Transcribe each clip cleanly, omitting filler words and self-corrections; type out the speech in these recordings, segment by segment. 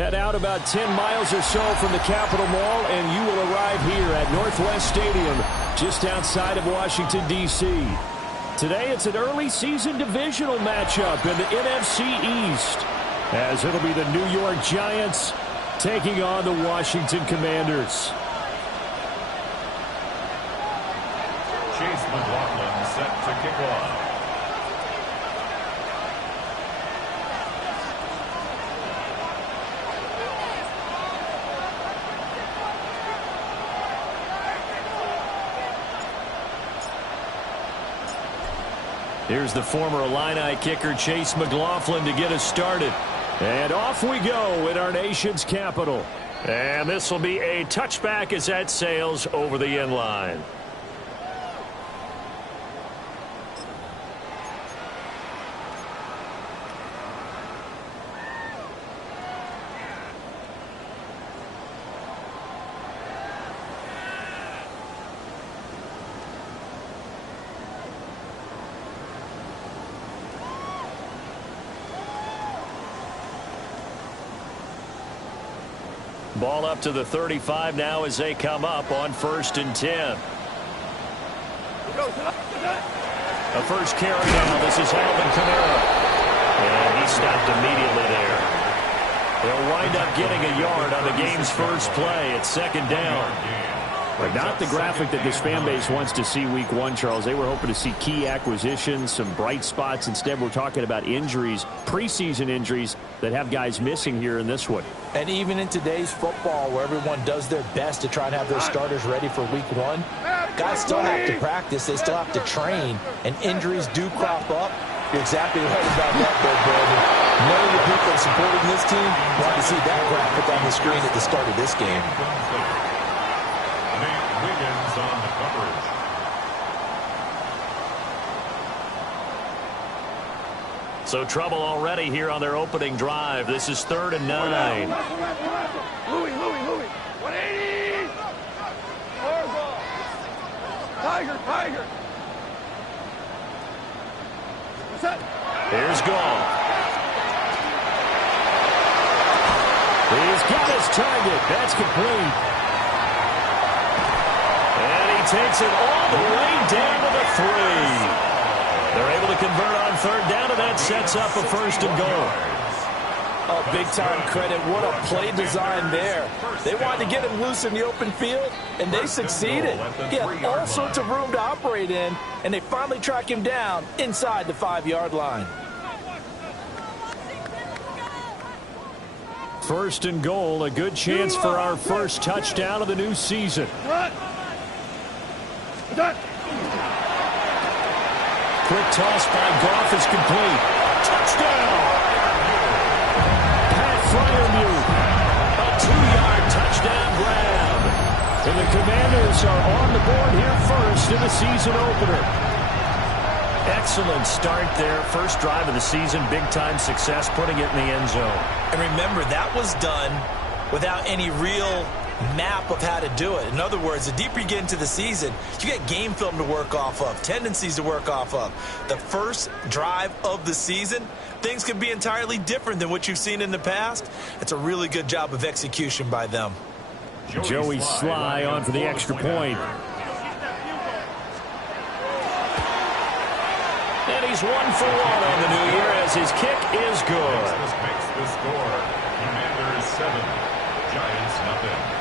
Head out about 10 miles or so from the Capitol Mall, and you will arrive here at Northwest Stadium, just outside of Washington, D.C. Today, it's an early season divisional matchup in the NFC East, as it'll be the New York Giants taking on the Washington Commanders. Chase McLaughlin set to kick off. Here's the former Illini kicker, Chase McLaughlin, to get us started. And off we go in our nation's capital. And this will be a touchback as that sails over the end line. Ball up to the 35 now as they come up on 1st and 10. A first carry now. This is Alvin Kamara. And he stopped immediately there. They'll wind up getting a yard on the game's first play. It's 2nd down. Not the graphic that this fan base wants to see week 1, Charles. They were hoping to see key acquisitions, some bright spots. Instead, we're talking about injuries, preseason injuries that have guys missing here in this one. And even in today's football, where everyone does their best to try and have their starters ready for week 1, guys still have to practice. They still have to train, and injuries do crop up. You're exactly right about that, Brandon. Knowing the people supporting this team want to see that graphic on the screen at the start of this game. Wiggins on the coverage. So trouble already here on their opening drive. This is 3rd and 9. Louis. 180. Tiger. Here's Gall. He's got his target. That's complete. Takes it all the way down to the 3. They're able to convert on 3rd down, and that sets up a 1st and goal. Oh, big-time credit. What a play design there. They wanted to get him loose in the open field, and they succeeded. He had all sorts of room to operate in, and they finally track him down inside the 5-yard line. 1st and goal, a good chance for our first touchdown of the new season. Done. Quick toss by Goff is complete. Touchdown! Pat Freiermuth. A 2-yard touchdown grab. And the Commanders are on the board here first in the season opener. Excellent start there. First drive of the season. Big-time success, putting it in the end zone. And remember, that was done without any real map of how to do it. In other words, the deeper you get into the season, you get game film to work off of, tendencies to work off of. The first drive of the season, things can be entirely different than what you've seen in the past. It's a really good job of execution by them. Joey Sly on for the extra point. And he's 1 for 1 on the new year as his kick is good. This makes the score. Commanders 7, Giants nothing.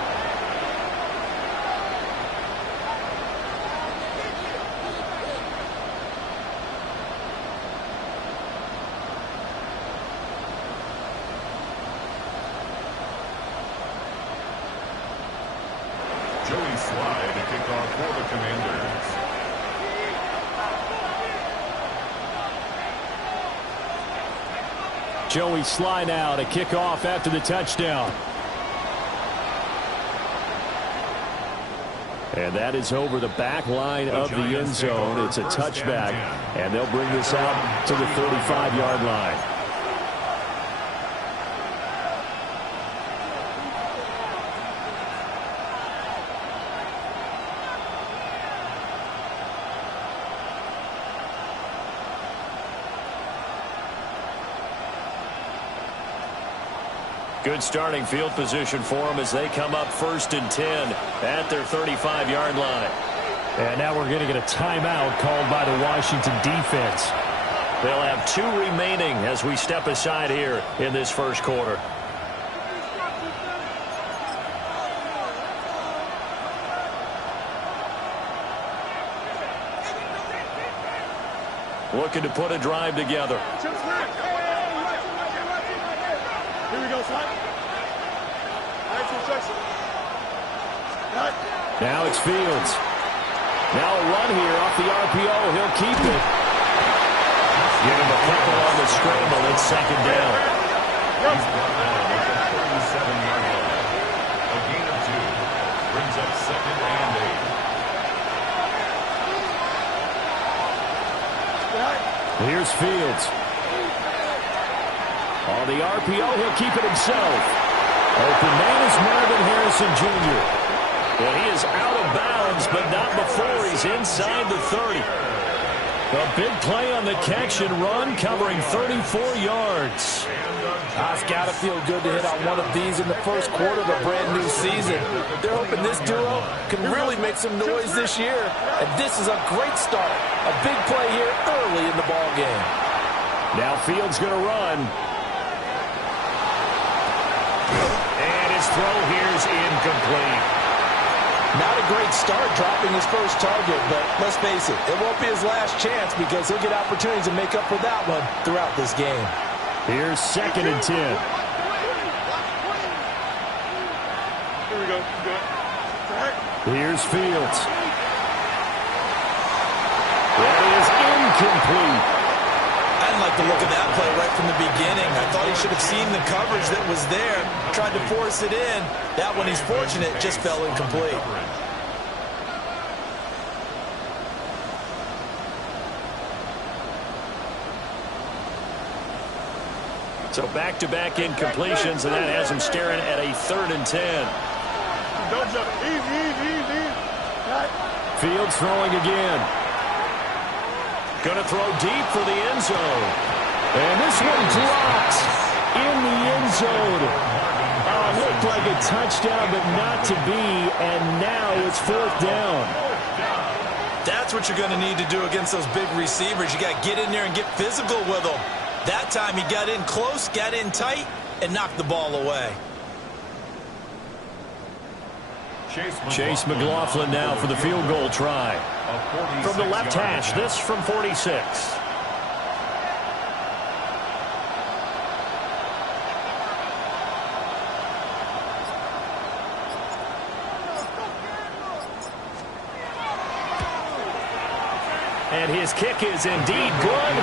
Joey Sly to kick off for the Commanders. Joey Sly now to kick off after the touchdown. And that is over the back line of the end zone. It's a touchback, and they'll bring this out to the 35-yard line. Good starting field position for them as they come up 1st and 10 at their 35-yard line. And now we're going to get a timeout called by the Washington defense. They'll have 2 remaining as we step aside here in this first quarter. Looking to put a drive together. Here we go, son. Now it's Fields. Now a run here off the RPO. He'll keep it. Give him a couple on the scramble. It's 2nd down. He's brought down at the 37-yard line. A gain of 2 brings up 2nd and 8. Here's Fields. On the RPO, he'll keep it himself. Open man is Marvin Harrison Jr. Well, he is out of bounds, but not before he's inside the 30. A big play on the catch and run, covering 34 yards. It's got to feel good to hit on one of these in the first quarter of a brand-new season. They're hoping this duo can really make some noise this year, and this is a great start. A big play here early in the ball game. Now Fields going to run. And his throw here's incomplete. Not a great start dropping his first target, but let's face it, it won't be his last chance because he'll get opportunities to make up for that one throughout this game. Here's 2nd and 10. Here we go. Here's Fields. That is incomplete. I didn't like the look of that play right from the beginning. I thought he should have seen the coverage that was there, tried to force it in. That one, he's fortunate, just fell incomplete. So back-to-back incompletions, and that has him staring at a 3rd and 10. Don't jump. Easy. Fields throwing again. Going to throw deep for the end zone. And this one drops in the end zone. Looked like a touchdown, but not to be. And now it's 4th down. That's what you're going to need to do against those big receivers. You got to get in there and get physical with them. That time he got in close, got in tight, and knocked the ball away. Chase McLaughlin now for the field goal try. From the left hash, this from 46. And his kick is indeed good.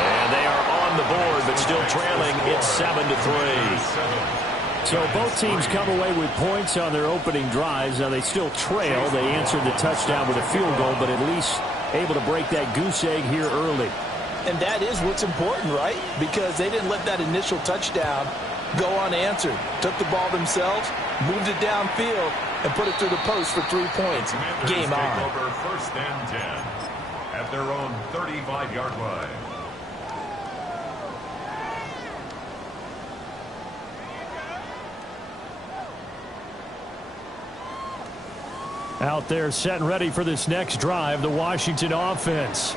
And they are on the board, but still trailing. It's 7-3. So both teams come away with points on their opening drives. Now they still trail. They answered the touchdown with a field goal, but at least able to break that goose egg here early. And that is what's important, right? Because they didn't let that initial touchdown go unanswered. Took the ball themselves, moved it downfield, and put it through the post for 3 points. Game on. Over 1st and 10 at their own 35-yard line. Out there set and ready for this next drive, the Washington offense.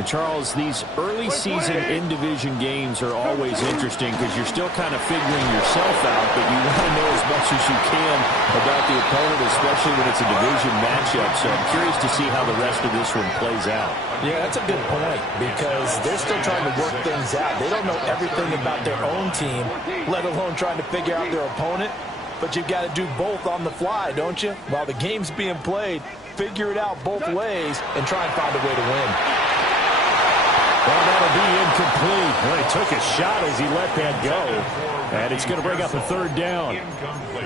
And Charles, these early season in-division games are always interesting because you're still kind of figuring yourself out, but you want to know as much as you can about the opponent, especially when it's a division matchup. So I'm curious to see how the rest of this one plays out. Yeah, that's a good point because they're still trying to work things out. They don't know everything about their own team, let alone trying to figure out their opponent. But you've got to do both on the fly, don't you? While the game's being played, figure it out both ways and try and find a way to win. Well, that'll be incomplete. Well, he took a shot as he let that go. And it's going to bring up a 3rd down. Incomplete.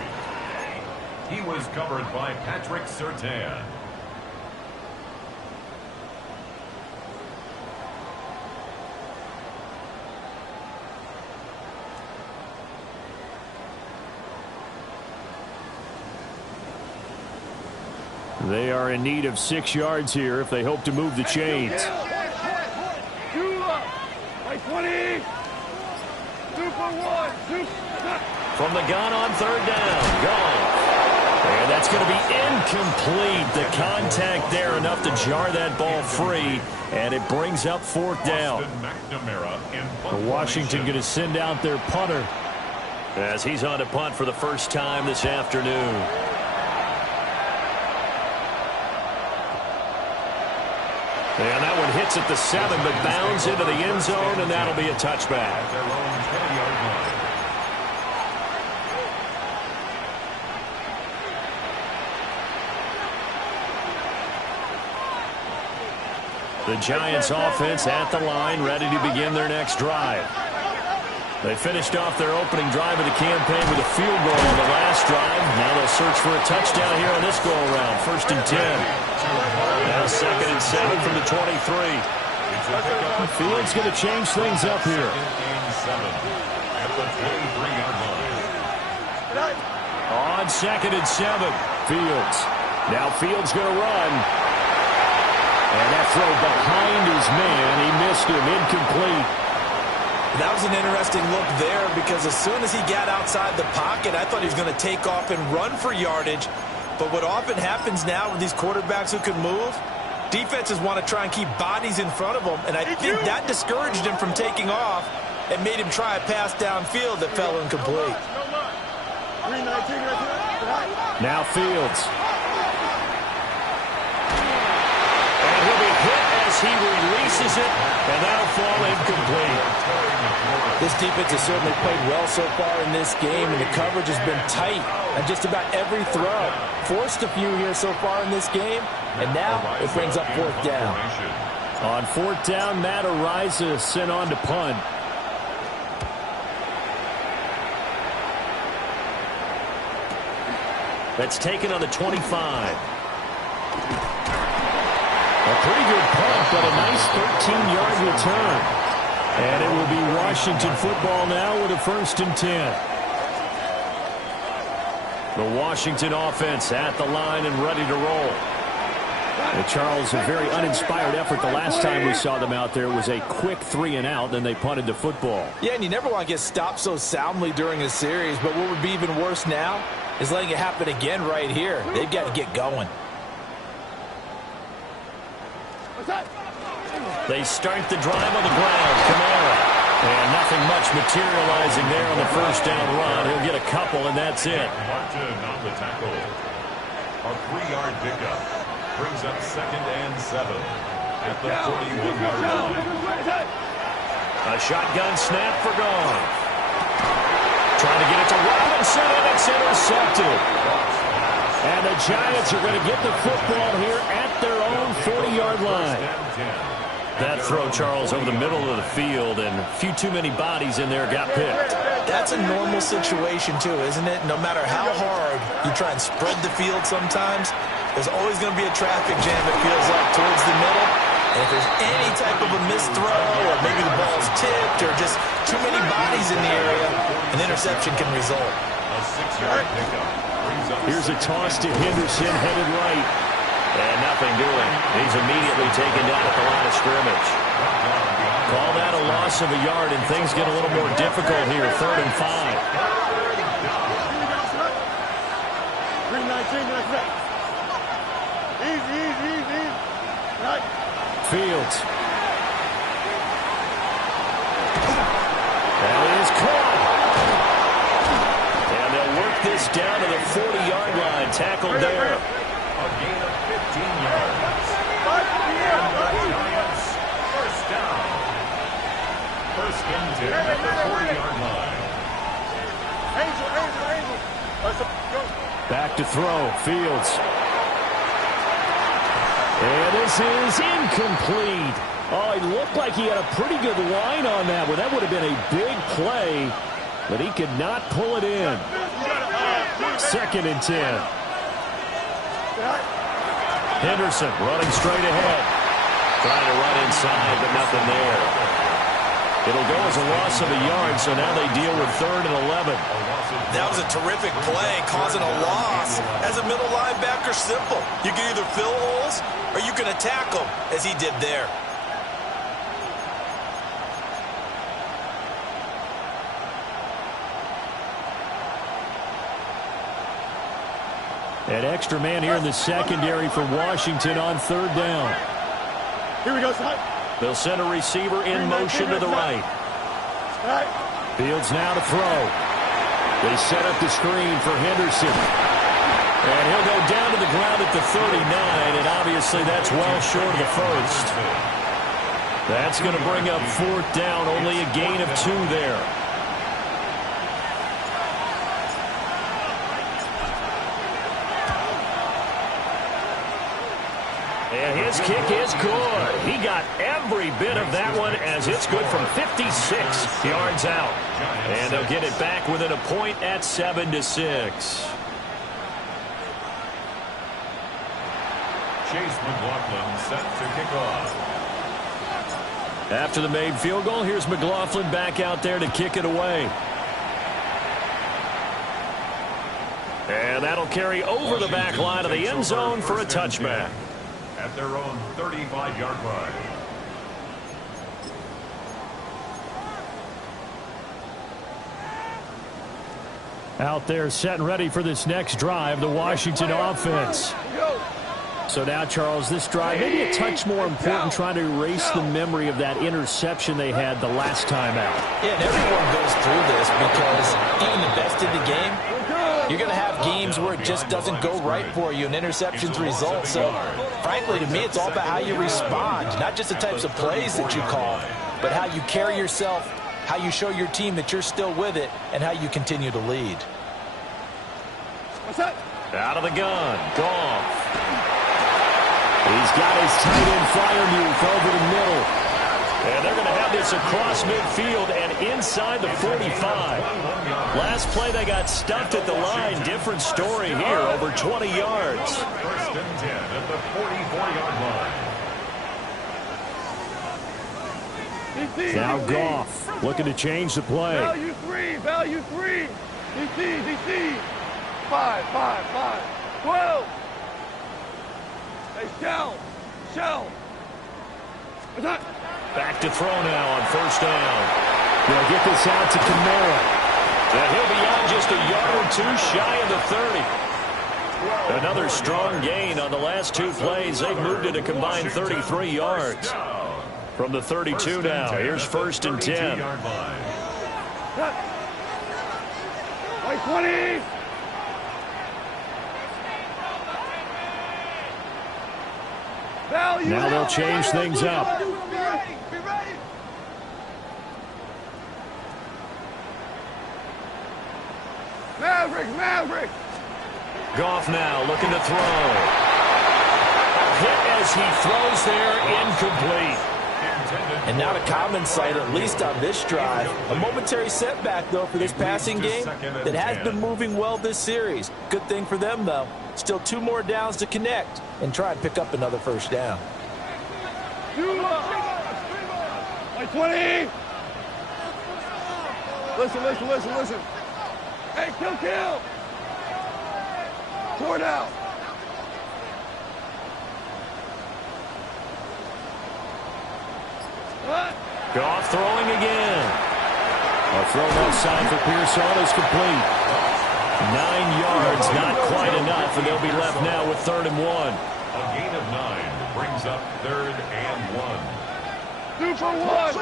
He was covered by Patrick Surtain. They are in need of 6 yards here if they hope to move the chains. 2 up. Like 20. 2 for 1. 2. From the gun on third down. Gone. And that's going to be incomplete. The contact there enough to jar that ball free. And it brings up fourth down. Washington going to send out their punter. As he's on to punt for the first time this afternoon. And that one hits at the 7, but bounds into the end zone, and that'll be a touchback. The Giants offense at the line, ready to begin their next drive. They finished off their opening drive of the campaign with a field goal on the last drive. Now they'll search for a touchdown here on this go-around. 1st and 10. Now 2nd and 7 from the 23. Fields going to change things up here. On 2nd and 7. Fields. Now Fields going to run. And that throw behind his man. He missed him. Incomplete. That was an interesting look there because as soon as he got outside the pocket, I thought he was going to take off and run for yardage. But what often happens now with these quarterbacks who can move, defenses want to try and keep bodies in front of them. And I think that discouraged him from taking off and made him try a pass downfield that fell incomplete. Now Fields. And he'll be hit as he releases it, and that'll fall incomplete. This defense has certainly played well so far in this game, and the coverage has been tight on just about every throw. Forced a few here so far in this game, and now it brings up 4th down. On 4th down, Matt Araiza sent on to punt. That's taken on the 25. A pretty good punt, but a nice 13-yard return. And it will be Washington football now with a 1st and 10. The Washington offense at the line and ready to roll. And Charles, a very uninspired effort the last time we saw them out there. It was a quick 3 and out, then they punted the football. Yeah, and you never want to get stopped so soundly during a series, but what would be even worse now is letting it happen again right here. They've got to get going. They start the drive on the ground. Kamara. And nothing much materializing there on the 1st down run. He'll get a couple, and that's it. Martin on the tackle. A 3-yard pickup brings up 2nd and 7 at the 41-yard line. A shotgun snap for Gone. Trying to get it to Robinson, and it's intercepted. And the Giants are going to get the football here at their own 40-yard line. That throw, Charles, over the middle of the field, and a few too many bodies in there got picked. That's a normal situation, too, isn't it? No matter how hard you try and spread the field sometimes, there's always going to be a traffic jam, it feels like, towards the middle. And if there's any type of a missed throw, or maybe the ball's tipped, or just too many bodies in the area, an interception can result. A 6-yard pickup brings up. Here's a toss to Henderson, headed right. And nothing doing. He's immediately taken down at the line of scrimmage. Call that a loss of a yard, and things get a little more difficult here. 3rd and 5. Fields. That is caught. And they'll work this down to the 40-yard line. Tackled there. A gain of 15 yards. Giants, 1st down. 1st and 10 at the 40-yard line. Back to throw. Fields. And this is incomplete. Oh, it looked like he had a pretty good line on that one. That would have been a big play, but he could not pull it in. 2nd and 10. Henderson running straight ahead. Trying to run inside, but nothing there. It'll go as a loss of a yard, so now they deal with 3rd and 11. That was a terrific play, causing a loss. As a middle linebacker, simple. You can either fill holes or you can attack them, as he did there. An extra man here in the secondary for Washington on third down. Here we go, son. They'll send a receiver in motion to the right. Fields now to throw. They set up the screen for Henderson. And he'll go down to the ground at the 39, and obviously that's well short of the first. That's going to bring up fourth down, only a gain of 2 there. And his kick is good. He got every bit of that one as it's good from 56 yards out. And they'll get it back within a point at 7-6. Chase McLaughlin set to kick off. After the made field goal, here's McLaughlin back out there to kick it away. And that'll carry over the back line of the end zone for a touchback. At their own 35-yard line. Out there set and ready for this next drive, the Washington offense. So now, Charles, this drive maybe a touch more important, trying to erase the memory of that interception they had the last time out. Yeah, and everyone goes through this because even the best in the game, you're going to have games where it just doesn't go right for you and interceptions result. So, frankly, to me, it's all about how you respond, not just the types of plays that you call, but how you carry yourself, how you show your team that you're still with it, and how you continue to lead. What's that? Out of the gun, Goff. He's got his tight end Freiermuth over the middle. And they're going to have this across midfield and inside the 45. Last play they got stuffed at the line. Different story here, over 20 yards. First and 10 at the 44-yard line. Now Goff looking to change the play. Value 3, value 3. DC. 5, 12. Hey, shell. What's that? Back to throw now on first down. They'll get this out to Kamara. And he'll be out just a yard or 2 shy of the 30. Another strong gain on the last 2 plays. They've moved it a combined 33 yards. From the 32 now, here's first and 10. Like 20. Now they'll change things up. Be ready. Maverick. Goff now looking to throw. Hit as he throws there, incomplete. And not a common sight, at least on this drive. A momentary setback, though, for this passing game that has been moving well this series. Good thing for them, though. Still 2 more downs to connect and try and pick up another first down. Like 20. Listen. Hey, kill. 4 down. Goff throwing again. A throw left side for Pearsall is complete. 9 yards, not quite enough, and they'll be left now with 3rd and 1. A gain of 9 brings up 3rd and 1. 2 for 1.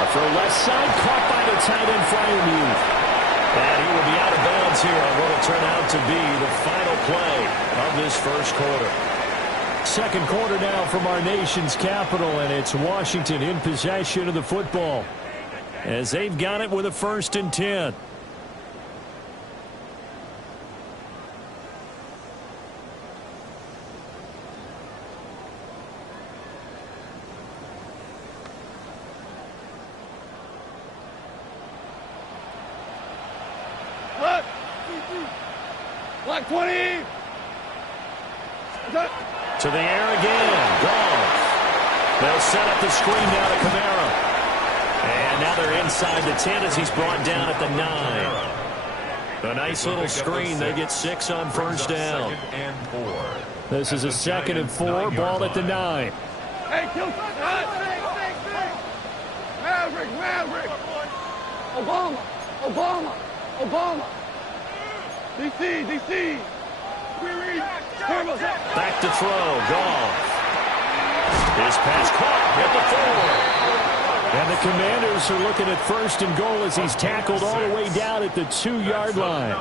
A throw left side, caught by the tight end Freiermuth. And he will be out of bounds here on what will turn out to be the final play of this first quarter. Second quarter now from our nation's capital, and it's Washington in possession of the football as they've got it with a 1st and 10. Like 20. To the air again. Goff. They'll set up the screen now to Kamara. And now they're inside the 10 as he's brought down at the 9. A nice little screen. They get 6 on first down. This is a 2nd and 4. Ball at the 9. Hey, kill. Maverick. Obama. DC. Back to throw. Goff. His pass caught at the 4. And the Commanders are looking at 1st and goal as he's tackled all the way down at the 2-yard line.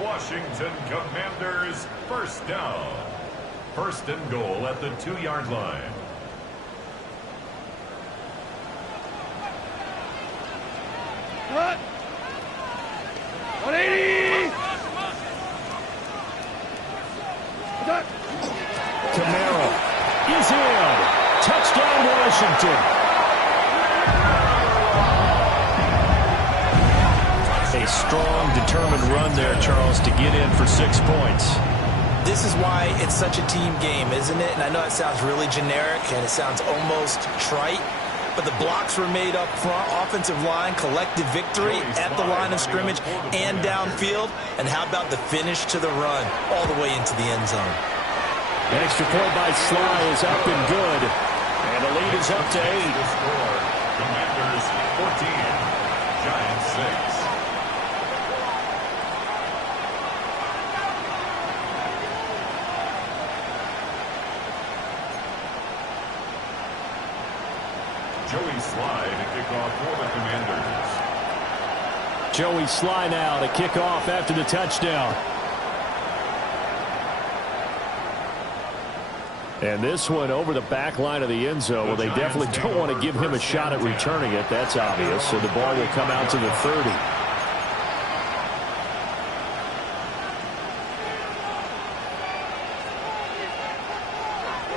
Washington Commanders 1st down. 1st and goal at the 2-yard line. Cut. 180. Kamara is in. Touchdown, Washington. A strong, determined run there, Charles, to get in for 6 points. This is why it's such a team game, isn't it? And I know it sounds really generic and it sounds almost trite, but the blocks were made up front, offensive line, collective victory at the line of scrimmage and downfield. And how about the finish to the run all the way into the end zone? An extra point by Sly is up and good. And the lead is up to 8. The score, Commanders 14, Giants 6. Joey Sly to kick off for the Commanders. Joey Sly now to kick off after the touchdown. And this one over the back line of the end zone. Well, they definitely don't want to give him a shot at returning it. That's obvious. So the ball will come out to the 30.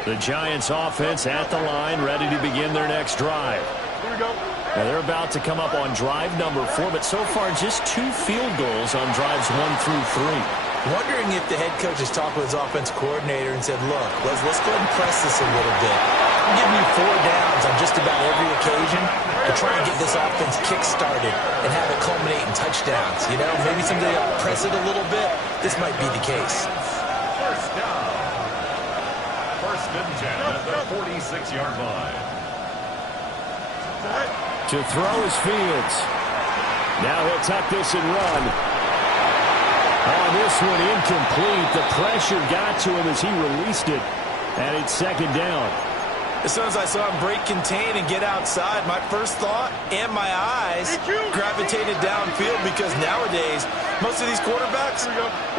The Giants offense at the line, ready to begin their next drive. Here we go. Now they're about to come up on drive number 4, but so far just 2 field goals on drives 1 through 3. Wondering if the head coach has talked with his offense coordinator and said, look, let's go ahead and press this a little bit. I'm giving you 4 downs on just about every occasion to try and get this offense kick-started and have it culminate in touchdowns. You know, maybe somebody press it a little bit. This might be the case. 1st down. 1st and 10 at the 46-yard line. To throw is Fields. Now he'll tuck this and run. On this one, incomplete. The pressure got to him as he released it. And it's 2nd down. As soon as I saw him break contain and get outside, my first thought and my eyes gravitated downfield, because nowadays, most of these quarterbacks,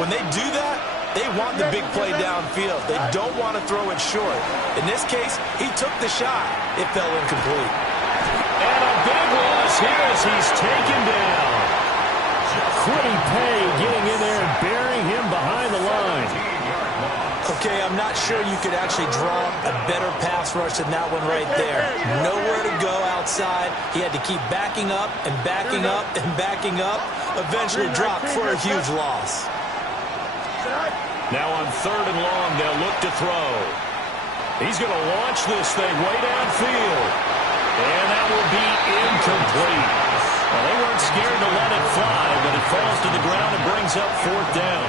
when they do that, they want the big play downfield. They don't want to throw it short. In this case, he took the shot. It fell incomplete. And a big loss here as he's taken down. Quiddy Pay getting in there and burying him behind the line. Okay, I'm not sure you could actually draw a better pass rush than that one right there. Nowhere to go outside. He had to keep backing up and backing up and backing up. Eventually dropped for a huge loss. Now on 3rd and long, they'll look to throw. He's going to launch this thing way downfield. And that will be incomplete. Well, they weren't scared to let it fly, but it falls to the ground and brings up 4th down.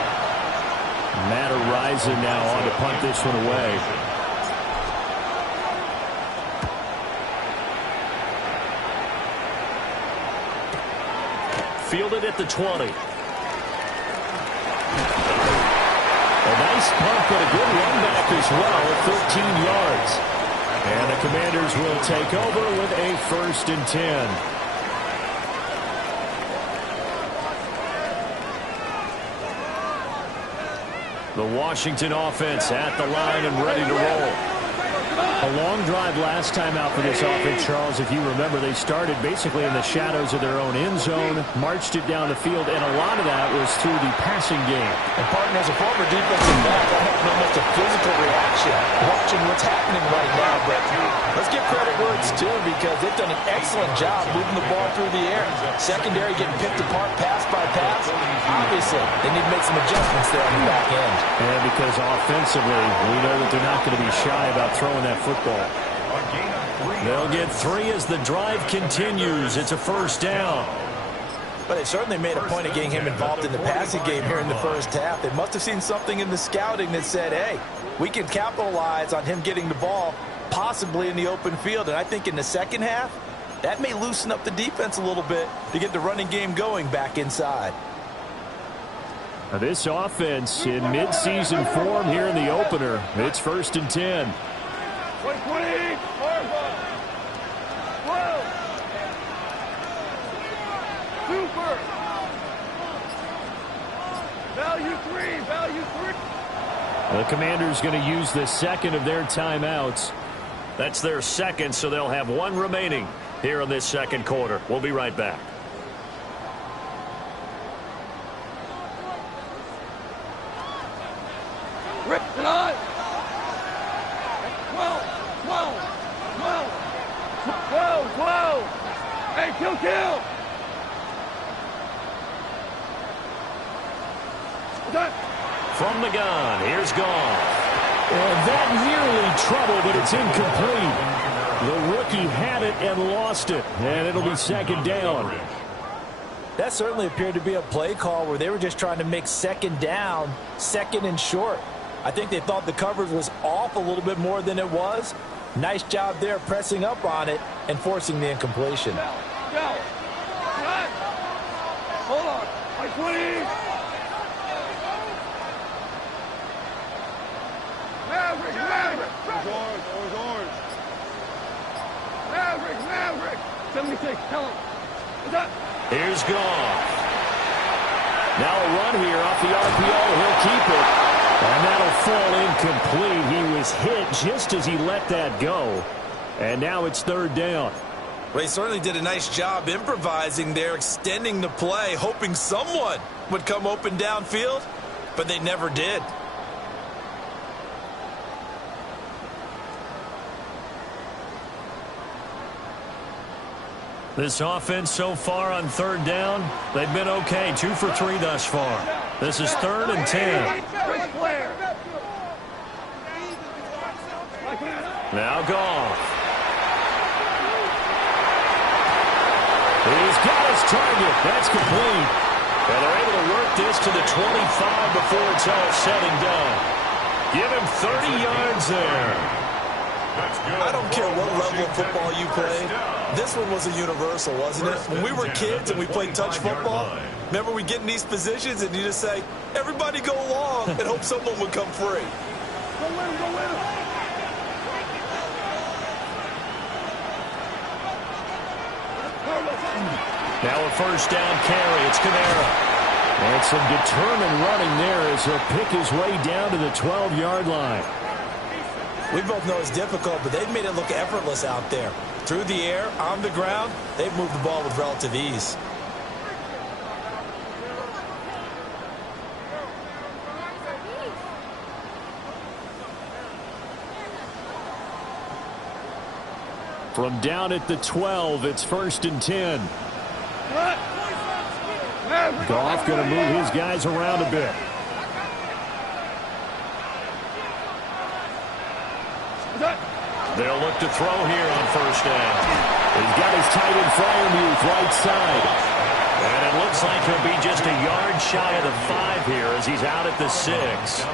Matt Araiza now on to punt this one away. Fielded at the 20. A nice punt, but a good run back as well at 13 yards. And the Commanders will take over with a 1st and 10. The Washington offense at the line and ready to roll. A long drive last time out for this offense, Charles. If you remember, they started basically in the shadows of their own end zone, marched it down the field, and a lot of that was through the passing game. And, partner, as a former defensive back, I have almost a physical reaction watching what's happening right now. But let's give credit where it's due, because they've done an excellent job moving the ball through the air. Secondary getting picked apart pass by pass. Obviously, they need to make some adjustments there on the back end. And because offensively, we know that they're not going to be shy about throwing that football. They'll get 3 as the drive continues. It's a 1st down. But they certainly made a point of getting him involved in the passing game here in the 1st half. They must have seen something in the scouting that said, hey, we can capitalize on him getting the ball possibly in the open field. And I think in the 2nd half, That may loosen up the defense a little bit to get the running game going back inside. Now this offense in midseason form here in the opener. It's 1st and 10. 120. Super. Value three. The Commanders going to use the second of their timeouts. That's their second, so they'll have one remaining here in this second quarter. We'll be right back. Rip it on. 12. Hey, kill. Done. From the gun, here's Goff. And that nearly trouble, but it's incomplete. The rookie had it and lost it, and it'll be 2nd down. That certainly appeared to be a play call where they were just trying to make 2nd down, 2nd and short. I think they thought the coverage was off a little bit more than it was. Nice job there pressing up on it and forcing the incompletion. Go. Hold on. 20. Maverick. Orange. Maverick. 76. Tell him. What's up? Here's Goff. Now a run here off the RPO. He'll keep it. And that'll fall incomplete. He was hit just as he let that go. And now it's 3rd down. Ray certainly did a nice job improvising there, extending the play, hoping someone would come open downfield, but they never did. This offense so far on 3rd down, they've been okay. 2 for 3 thus far. This is 3rd and 10. Now Goff. He's got his target. That's complete. And they're able to work this to the 25 before it's all said and done. Give him 30 yards there. I don't care what level of football you play. This one was a universal, wasn't it? When we were kids and we played touch football, remember we get in these positions and you just say, everybody go along and hope someone would come free. Go win. Now a 1st down carry. It's Kamara. And some determined running there as he'll pick his way down to the 12-yard line. We both know it's difficult, but they've made it look effortless out there. Through the air, on the ground, they've moved the ball with relative ease. From down at the 12, it's 1st and 10. Goff going to move his guys around a bit. They'll look to throw here on 1st down. He's got his tight end Freiermuth right side. And it looks like he'll be just a yard shy of the 5 here as he's out at the 6.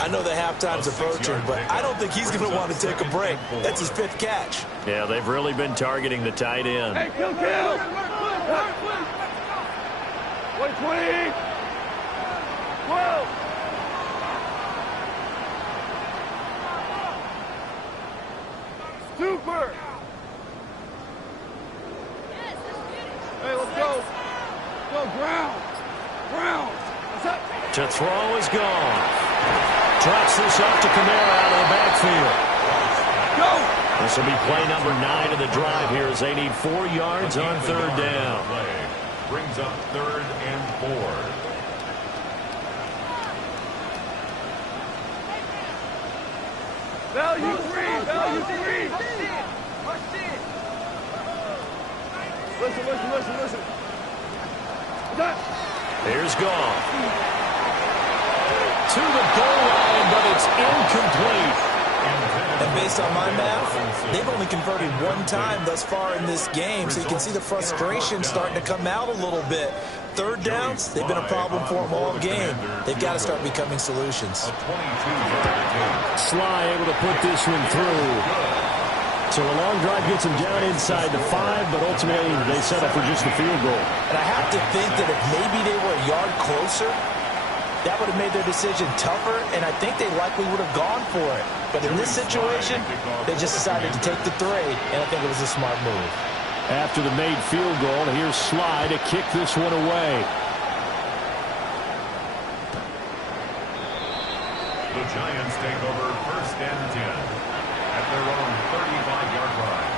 I know the halftime's approaching, but I don't think he's going to want to take a break. That's his 5th catch. Yeah, they've really been targeting the tight end. Hey, kill. 120. 12. Super. Hey, let's go. Go, Brown. What's up? To throw is gone. Drops this off to Kamara out of the backfield. Go. This will be play number 9 of the drive here as they need 4 yards on 3rd down. Brings up 3rd and 4. Value three. Listen. Done. Here's Goff. To the goal line, but it's incomplete. And based on my math, they've only converted 1 time thus far in this game, so you can see the frustration starting to come out a little bit. 3rd downs, they've been a problem for them all game. They've got to start becoming solutions. Sly able to put this one through. So a long drive gets them down inside the 5, but ultimately they settle for just the field goal. And I have to think that if maybe they were a yard closer, that would have made their decision tougher, and I think they likely would have gone for it. But in this situation, they just decided to take the 3, and I think it was a smart move. After the made field goal, here's Sly to kick this one away. The Giants take over 1st and 10 at their own 35-yard line.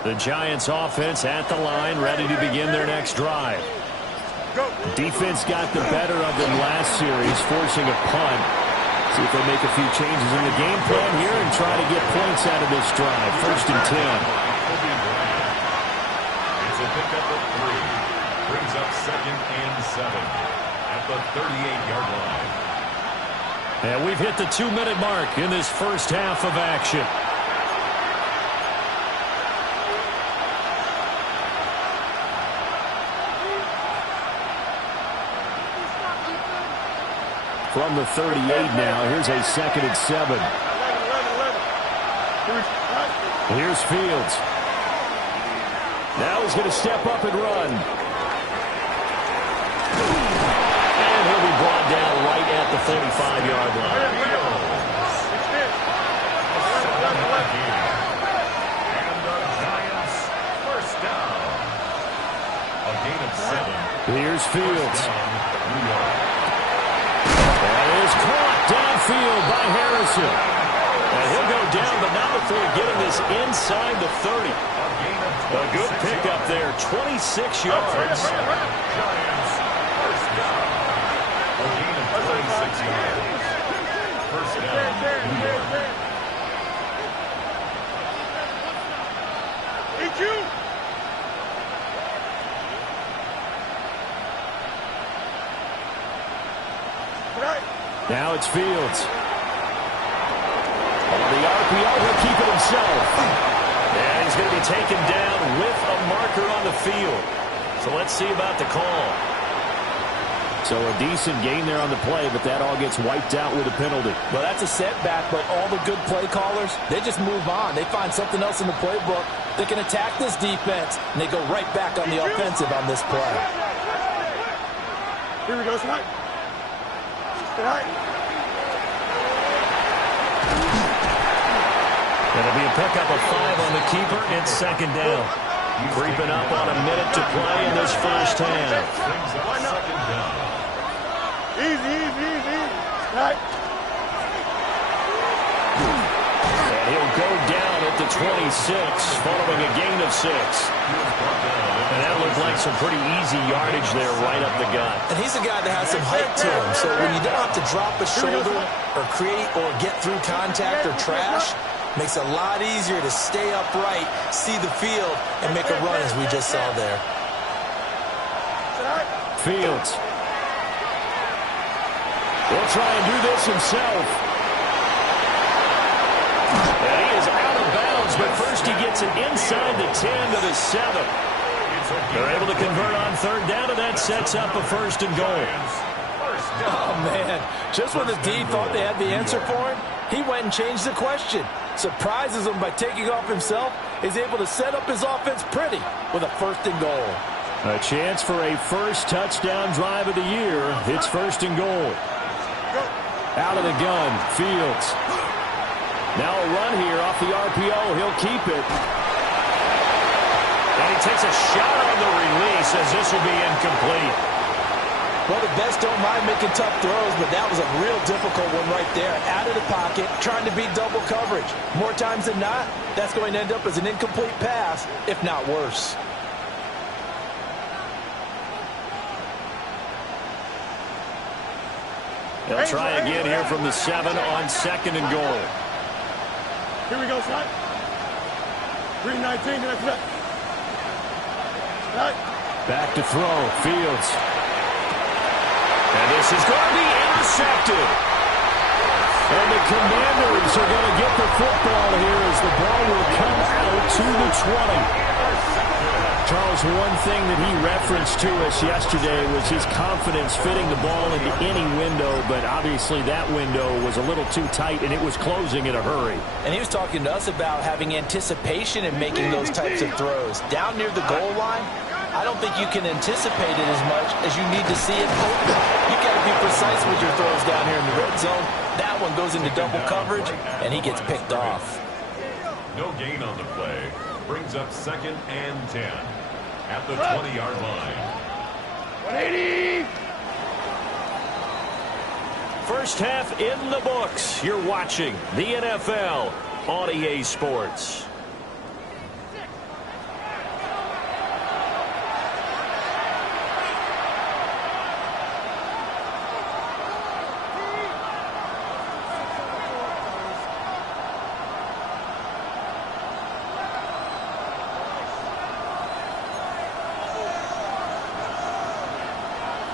The Giants offense at the line, ready to begin their next drive. Defense got the better of them last series, forcing a punt. See if they make a few changes in the game plan here and try to get points out of this drive. 1st and 10. It's a pickup of 3. Brings up 2nd and 7 at the 38-yard line. And we've hit the 2-minute mark in this first half of action. From the 38 now, here's a 2nd and 7. Here's Fields. Now he's going to step up and run. And he'll be brought down right at the 45-yard line. And the Giants first down. A gain of 7. Here's Fields. New York. That is caught downfield by Harrison. And he'll go down, but not before getting this inside the 30. A good pickup there, 26 yards. Giants first down. A gain of 26 yards. First down, New York. Now it's Fields. On the RPO, he'll keep it himself. And he's going to be taken down with a marker on the field. So let's see about the call. So a decent gain there on the play, but that all gets wiped out with a penalty. Well, that's a setback, but all the good play callers, they just move on. They find something else in the playbook. They can attack this defense, and they go right back on the offensive on this play. Here we go, Sly. It'll be a pickup of 5 on the keeper. It's 2nd down. Creeping up on a minute to play in this first half. Brings up 2nd down. Easy. Right. And he'll go down at the 26, following a gain of 6. And that looked like some pretty easy yardage there right up the gut. And he's a guy that has some height to him, so when you don't have to drop a shoulder or create or get through contact or trash, makes it a lot easier to stay upright, see the field, and make a run as we just saw there. Fields. He'll try and do this himself. And he is out of bounds, but first he gets it inside the 10 to the 7. They're able to convert on 3rd down, and that sets up a 1st and goal. Oh, man. Just when the D thought they had the answer for him, he went and changed the question. Surprises him by taking off himself. He's able to set up his offense pretty with a 1st and goal. A chance for a first touchdown drive of the year. It's 1st and goal. Out of the gun, Fields. Now a run here off the RPO. He'll keep it. And he takes a shot on the release as this will be incomplete. Well, the best don't mind making tough throws, but that was a real difficult one right there. Out of the pocket, trying to beat double coverage. More times than not, that's going to end up as an incomplete pass, if not worse. They'll try again here from the 7 on 2nd and goal. Here we go, son. 3:19, that's it. Right. Back to throw. Fields. And this is going to be intercepted. And the Commanders are going to get the football here as the ball will come out to the 20. Charles, one thing that he referenced to us yesterday was his confidence fitting the ball into any window, but obviously that window was a little too tight, and it was closing in a hurry. And he was talking to us about having anticipation in making those types of throws. Down near the goal line, I don't think you can anticipate it as much as you need to see it open. You got to be precise with your throws down here in the red zone. That one goes into double coverage, and he gets picked off. No gain on the play. Brings up 2nd and 10 at the 20-yard line. 180. First half in the books. You're watching the NFL on EA Sports.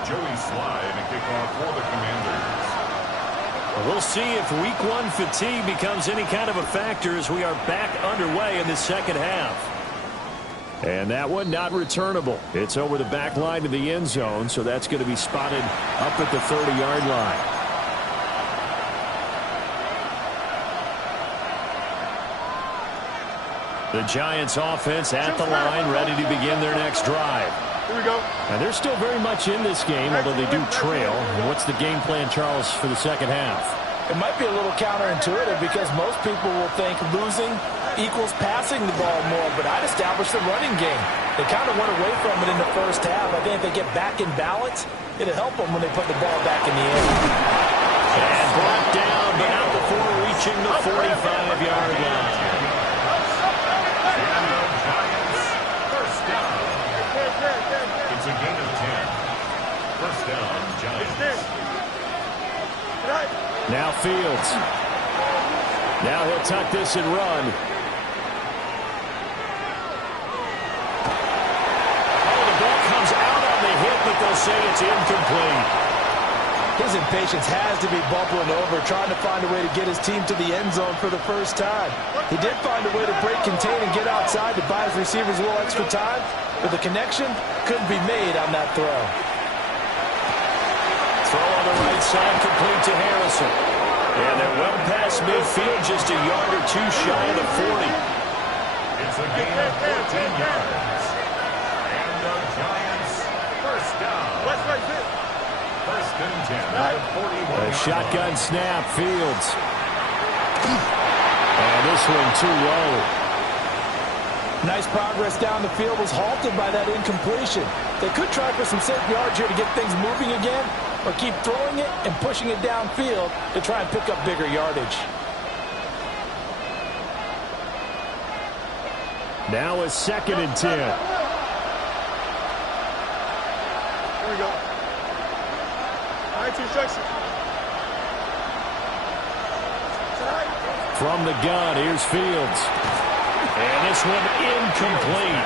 Joey Slye to kick off for the Commanders. We'll see if week 1 fatigue becomes any kind of a factor as we are back underway in the second half. And that one not returnable. It's over the back line to the end zone, so that's going to be spotted up at the 30-yard line. The Giants offense at the line, ready to begin their next drive. Here we go. And they're still very much in this game, although they do trail. And what's the game plan, Charles, for the second half? It might be a little counterintuitive because most people will think losing equals passing the ball more, but I'd establish the running game. They kind of went away from it in the first half. I think if they get back in balance, it'll help them when they put the ball back in the air. And brought down, but out before reaching the 45-yard line. It's a gain of 10. First down, Giants. Now Fields. Now he'll tuck this and run. Oh, the ball comes out on the hit, but they'll say it's incomplete. His impatience has to be bubbling over, trying to find a way to get his team to the end zone for the first time. He did find a way to break, contain, and get outside to buy his receivers a little extra time, but the connection couldn't be made on that throw. Throw on the right side, complete to Harrison. And they're well past midfield, just a yard or two shy of the 40. It's a gain of 14 yards. And the Giants first down. First and 10 at the 41. A shotgun snap, Fields. And this one too low. Nice progress down the field, was halted by that incompletion. They could try for some safe yards here to get things moving again, or keep throwing it and pushing it downfield to try and pick up bigger yardage. Now a 2nd and 10. Here we go. All right, instruction. From the gun, here's Fields. And this one incomplete.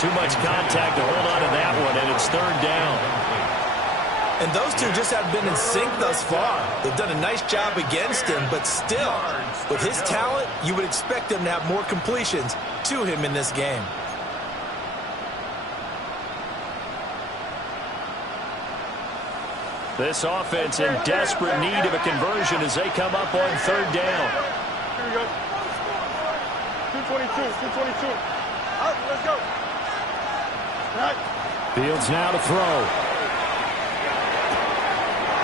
Too much contact to hold on to that one, and it's 3rd down. And those two just haven't been in sync thus far. They've done a nice job against him, but still, with his talent, you would expect him to have more completions to him in this game. This offense in desperate need of a conversion as they come up on 3rd down. Here we go. 222, 222. All right, let's go. All right. Fields now to throw.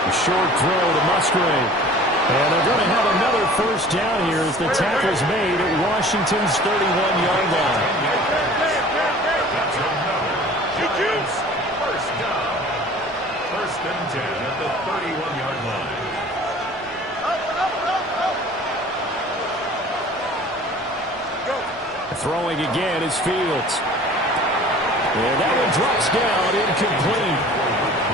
A short throw to Musgrave. And they're going to have another first down here as the tackle's made at Washington's 31-yard line. That's another Giants first down. First and 10 at the 31-yard line. Throwing again is Fields. And that one drops down incomplete.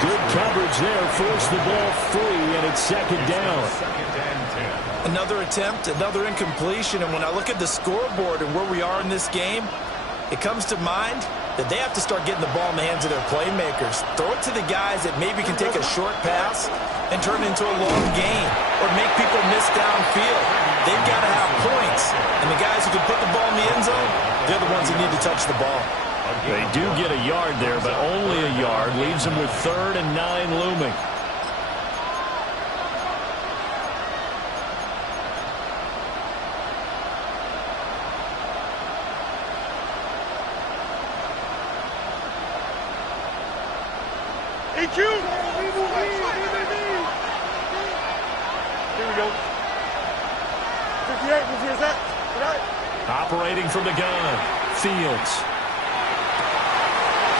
Good coverage there. Forced the ball free, and it's second down. Another attempt, another incompletion, and when I look at the scoreboard and where we are in this game, it comes to mind that they have to start getting the ball in the hands of their playmakers. Throw it to the guys that maybe can take a short pass and turn it into a long gain or make people miss downfield. They've got to have points, and the guys who can put the ball in the end zone, they're the ones that need to touch the ball. They do get a yard there, but only a yard. Leaves them with 3rd and 9 looming. EQ! Here we go. 58, what's that? Operating from the gun. Fields.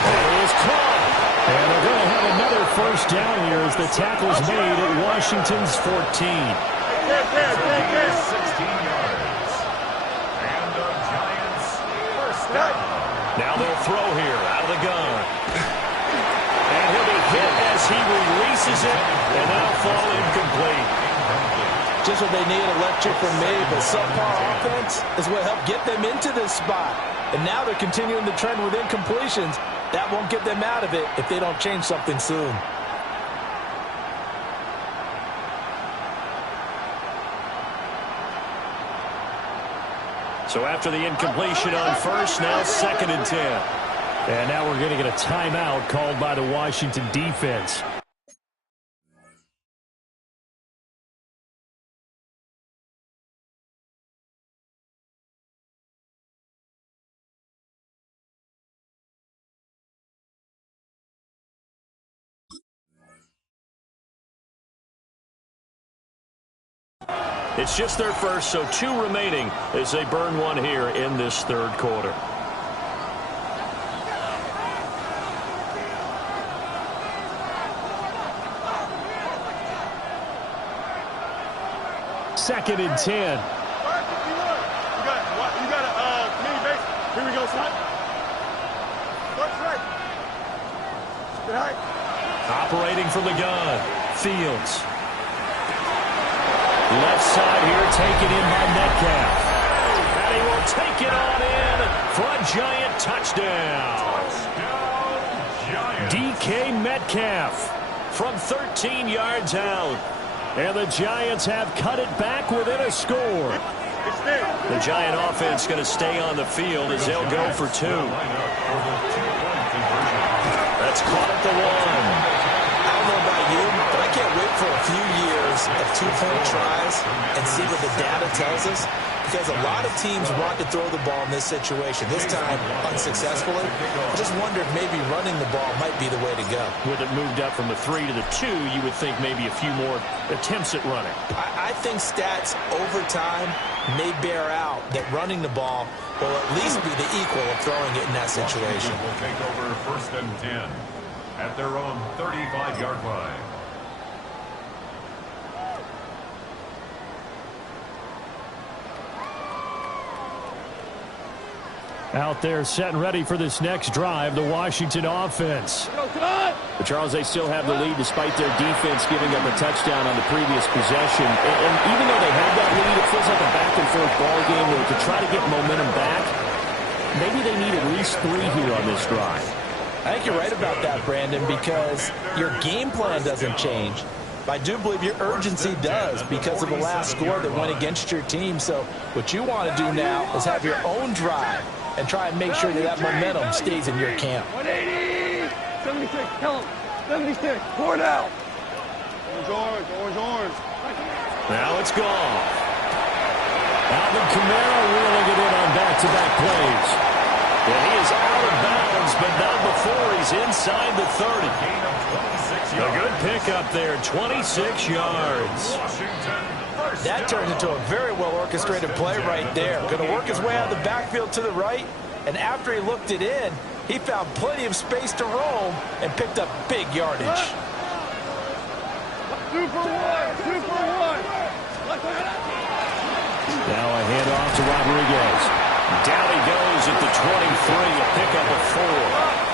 That is caught. And they're going to have another first down here as the tackle's made at Washington's 14. 16 yards. And the Giants first down. Now they'll throw here out of the gun. And he'll be hit as he releases it, and that'll fall incomplete. Just what they need, a lecture from me, but subpar offense is what helped get them into this spot. And now they're continuing the trend with incompletions. That won't get them out of it if they don't change something soon. So after the incompletion on first, now 2nd and 10. And now we're going to get a timeout called by the Washington defense. It's just their first, so 2 remaining as they burn one here in this 3rd quarter. Second and 10. You got a mini base. Here we go, son. What's right? Good height. Operating from the gun. Fields. Left side here, taken in by Metcalf. And he will take it on in for a Giant touchdown. DK Metcalf from 13 yards out. And the Giants have cut it back within a score. The Giant offense going to stay on the field as they'll go for 2. That's caught at the 1. I don't know about you, but I can't wait for a few years of 2-point tries and see what the data tells us. Because a lot of teams want to throw the ball in this situation. This time, unsuccessfully. I just wonder if maybe running the ball might be the way to go. With it moved up from the 3 to the 2, you would think maybe a few more attempts at running. I think stats over time may bear out that running the ball will at least be the equal of throwing it in that situation. Will take over 1st and 10 at their own 35-yard line. Out there set and ready for this next drive, the Washington offense. But Charles, they still have the lead despite their defense giving up a touchdown on the previous possession. And even though they have that lead, it feels like a back-and-forth ball game where to try to get momentum back, maybe they need at least 3 here on this drive. I think you're right about that, Brandon, because your game plan doesn't change. I do believe your urgency does because of the last score that went against your team. So what you want to do now is have your own drive and try and make sure that that momentum stays in your camp. 180, 76, tell him, 76, pour it out. Orange. Now it's gone. Alvin Kamara reeling it in on back-to-back plays. And he is out of bounds, but not before he's inside the 30. A good pickup there, 26 yards. That turned into a very well-orchestrated play right there. Going to work his way out of the backfield to the right, and after he looked it in, he found plenty of space to roam and picked up big yardage. 2 for 1, 2 for 1. Now a handoff to Rodriguez. Down he goes at the 23, a pickup of 4.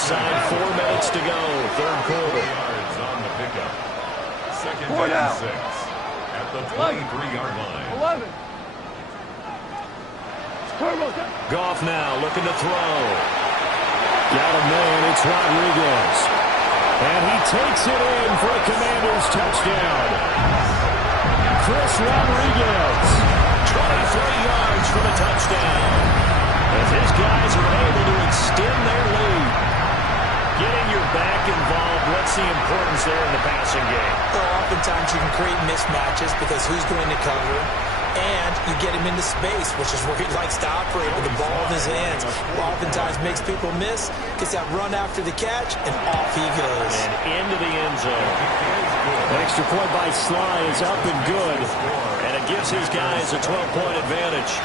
inside 4 minutes to go, third quarter. Yards on the pickup. Second and 6 at the 23-yard line. 11. Goff now looking to throw. Got a man, it's Rodriguez. And he takes it in for a Commanders touchdown. Chris Rodriguez, 23 yards for the touchdown. As his guys are able to extend their lead. Getting your back involved, what's the importance there in the passing game? Well, oftentimes you can create mismatches because who's going to cover, and you get him into space, which is where he likes to operate with the ball in his hands. Oftentimes makes people miss, gets that run after the catch, and off he goes. And into the end zone. An extra point by Sly is up and good, and it gives his guys a 12-point advantage.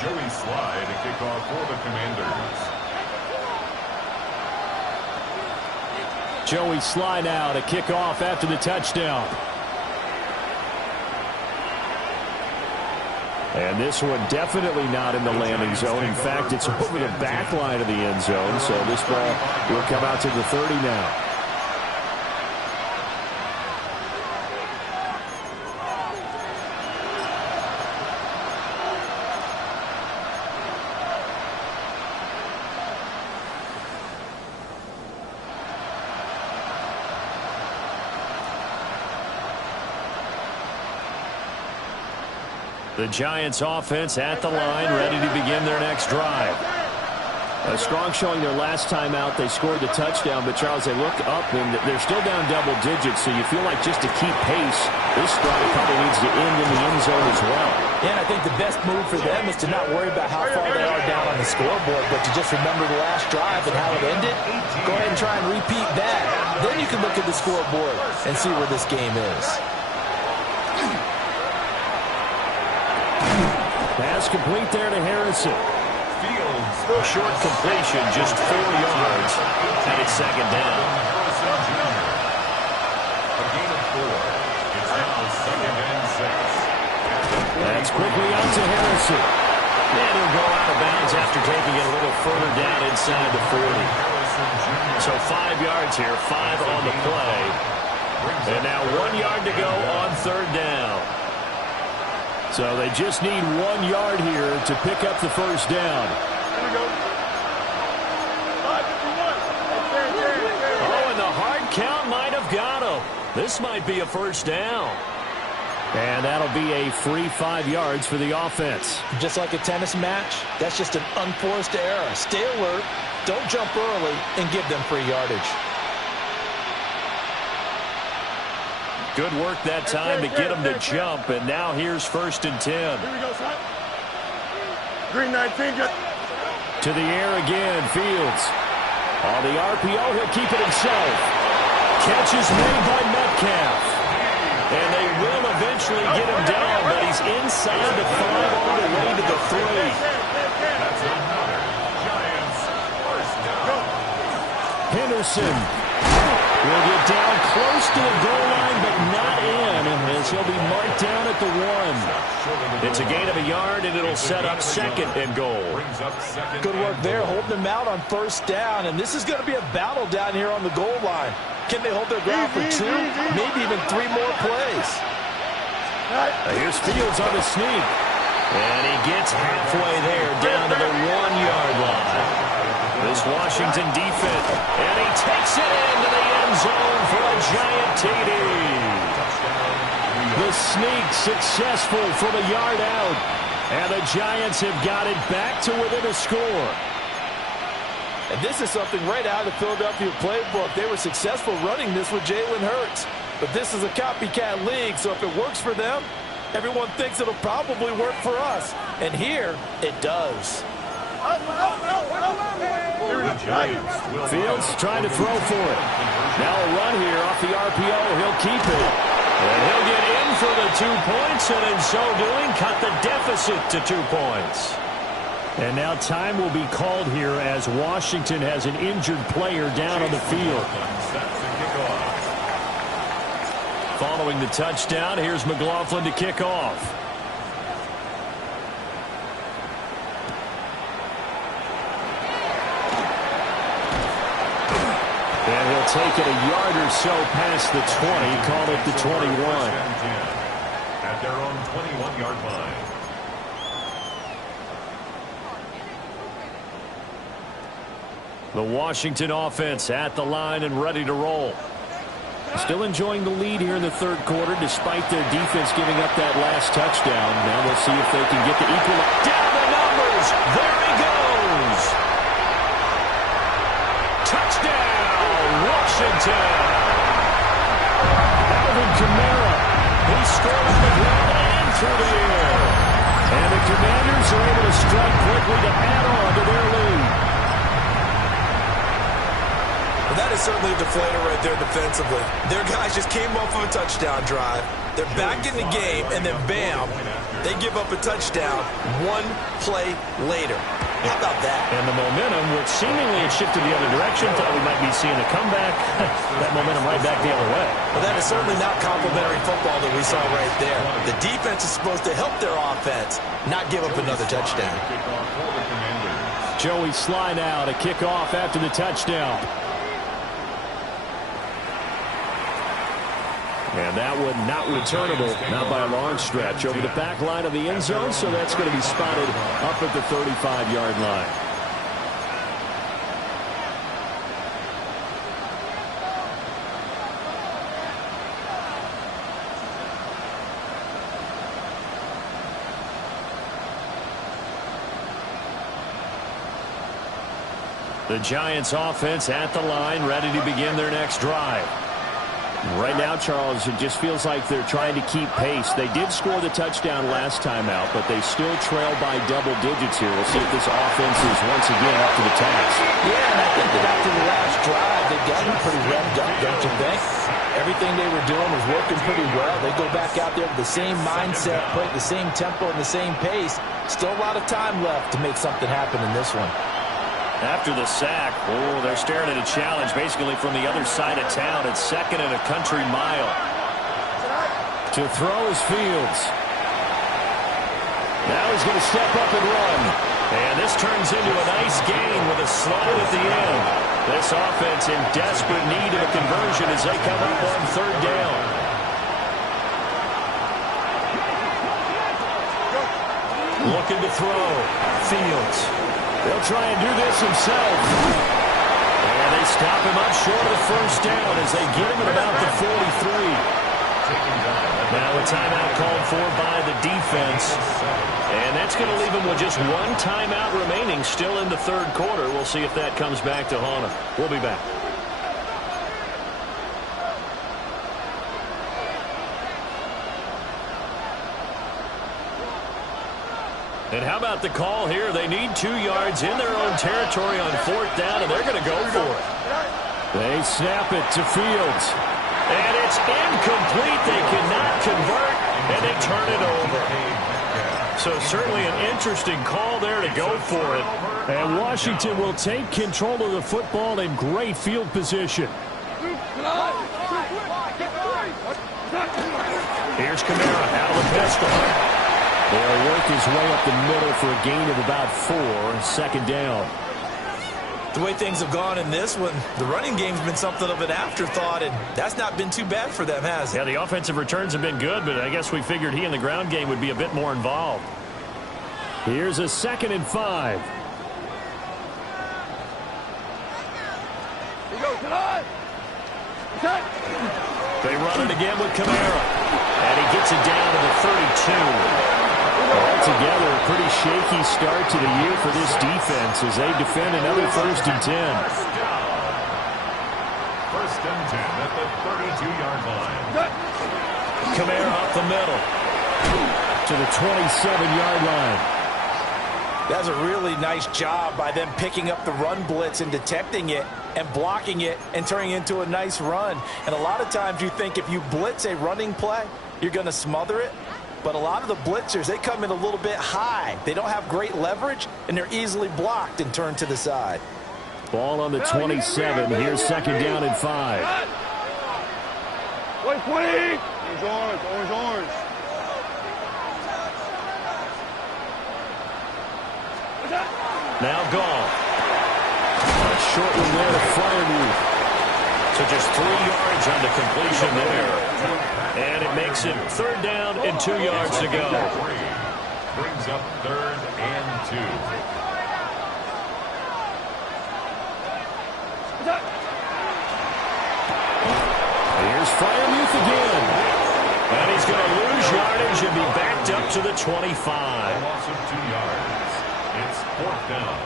Joey Sly to kick off for the Commanders. Joey Sly now to kick off after the touchdown. And this one definitely not in the landing zone. In fact, it's over the back line of the end zone. So this ball will come out to the 30 now. The Giants offense at the line, ready to begin their next drive. A strong showing their last time out. They scored the touchdown, but Charles, they look up and they're still down double digits, so you feel like just to keep pace, this drive probably needs to end in the end zone as well. Yeah, and I think the best move for them is to not worry about how far they are down on the scoreboard, but to just remember the last drive and how it ended. Go ahead and try and repeat that. Then you can look at the scoreboard and see where this game is. Pass complete there to Harrison. Fields. A short completion, just 4 yards, and it's second down. A gain of 4. It's now second and 6. That's quickly out to Harrison. And he'll go out of bounds after taking it a little further down inside the 40. So 5 yards here, 5 on the play. And now 1 yard to go on third down. So they just need 1 yard here to pick up the first down. Here we go. 551. Oh, and the hard count might have got him. This might be a first down. And that'll be a free 5 yards for the offense. Just like a tennis match, that's just an unforced error. Stay alert, don't jump early, and give them free yardage. Good work that time to get him to jump, and now here's first and 10. Here we go, son. Green 19. To the air again, Fields. On the RPO, he'll keep it himself. Catch is made by Metcalf. And they will eventually get him down, but he's inside the 5 all the way to the 3. That's another Giants first down. Henderson will get down close to the goal line, but not in, as he'll be marked down at the 1. It's a gain of a yard, and it'll set up second and goal. Brings up second. Good work there, holding them out on first down, and this is going to be a battle down here on the goal line. Can they hold their ground for 2, maybe even 3 more plays? Here's Fields on the sneak. And he gets halfway there, down to the 1-yard line. This Washington defense, and he takes it into the end zone for a giant TD. The sneak successful from a yard out. And the Giants have got it back to within a score. And this is something right out of the Philadelphia playbook. They were successful running this with Jalen Hurts. But this is a copycat league, so if it works for them, everyone thinks it'll probably work for us. And here, it does. Fields trying to throw for it. Now a run here off the RPO. He'll keep it. And he'll get in for the 2 points, and in so doing, cut the deficit to 2 points. And now time will be called here as Washington has an injured player down on the field. Following the touchdown, here's McLaughlin to kick off. And he'll take it a yard or so past the 20, call it the 21. At their own 21-yard line. The Washington offense at the line and ready to roll. Still enjoying the lead here in the third quarter despite their defense giving up that last touchdown. Now we'll see if they can get the equal. Down the numbers. There he goes. Touchdown, Washington. Alvin Kamara. He scored on the ground and through the air. And the Commanders are able to strike quickly to add on to their lead. That is certainly a deflator right there defensively. Their guys just came off of a touchdown drive. They're back in the game, and then bam, they give up a touchdown one play later. How about that? And the momentum, which seemingly had shifted the other direction, thought we might be seeing a comeback. That momentum right back the other way. Well, that is certainly not complimentary football that we saw right there. The defense is supposed to help their offense, not give up another touchdown. Joey Sly now to kick off after the touchdown. And that one not returnable, not by a long stretch, over the back line of the end zone, so that's going to be spotted up at the 35-yard line. The Giants offense at the line, ready to begin their next drive. Right now, Charles, it just feels like they're trying to keep pace. They did score the touchdown last time out, but they still trail by double digits here. We'll see if this offense is once again up to the task. Yeah, and I think that after the last drive, they got them pretty revved up, don't you think? Everything they were doing was working pretty well. They go back out there with the same mindset, play at the same tempo and the same pace. Still a lot of time left to make something happen in this one. After the sack, they're staring at a challenge basically from the other side of town. It's second and a country mile. To throw is Fields. Now he's going to step up and run. And this turns into a nice gain with a slide at the end. This offense in desperate need of a conversion as they come up on third down. Looking to throw. Fields. They'll try and do this himself. And they stop him up short of the first down as they get him at about the 43. Now a timeout called for by the defense. And that's going to leave him with just one timeout remaining still in the third quarter. We'll see if that comes back to haunt him. We'll be back. And how about the call here? They need 2 yards in their own territory on fourth down, and they're going to go for it. They snap it to Fields. And it's incomplete. They cannot convert, and they turn it over. So certainly an interesting call there to go for it. And Washington will take control of the football in great field position. Here's Kamara out of the pistol. They'll work his way up the middle for a gain of about 4, second down. The way things have gone in this one, the running game's been something of an afterthought, and that's not been too bad for them, has it? Yeah, the offensive returns have been good, but I guess we figured he in the ground game would be a bit more involved. Here's a 2nd and 5. They run it again with Kamara, and he gets it down to the 32. Altogether, a pretty shaky start to the year for this defense as they defend another 1st and 10. 1st and 10 at the 32-yard line. Kamara up the middle. To the 27-yard line. That's a really nice job by them picking up the run blitz and detecting it and blocking it and turning it into a nice run. And a lot of times you think if you blitz a running play, you're going to smother it. But a lot of the blitzers, they come in a little bit high. They don't have great leverage, and they're easily blocked and turned to the side. Ball on the 27. Here's 2nd down and 5. Orange, orange, orange. Now Goff. A short one there to Freiermuth. So just 3 yards on the completion there. And it makes it 3rd down and 2 yards to go. Brings up 3rd and 2. Here's Freiermuth again. And he's going to lose yardage and be backed up to the 25. A loss of 2 yards. It's 4th down.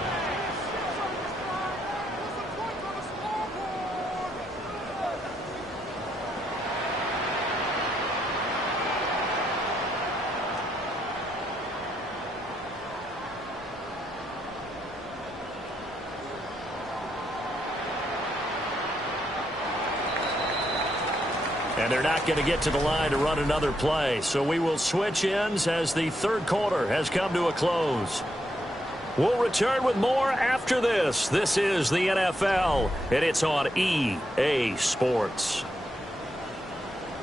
And they're not going to get to the line to run another play. So we will switch ends as the 3rd quarter has come to a close. We'll return with more after this. This is the NFL, and it's on EA Sports.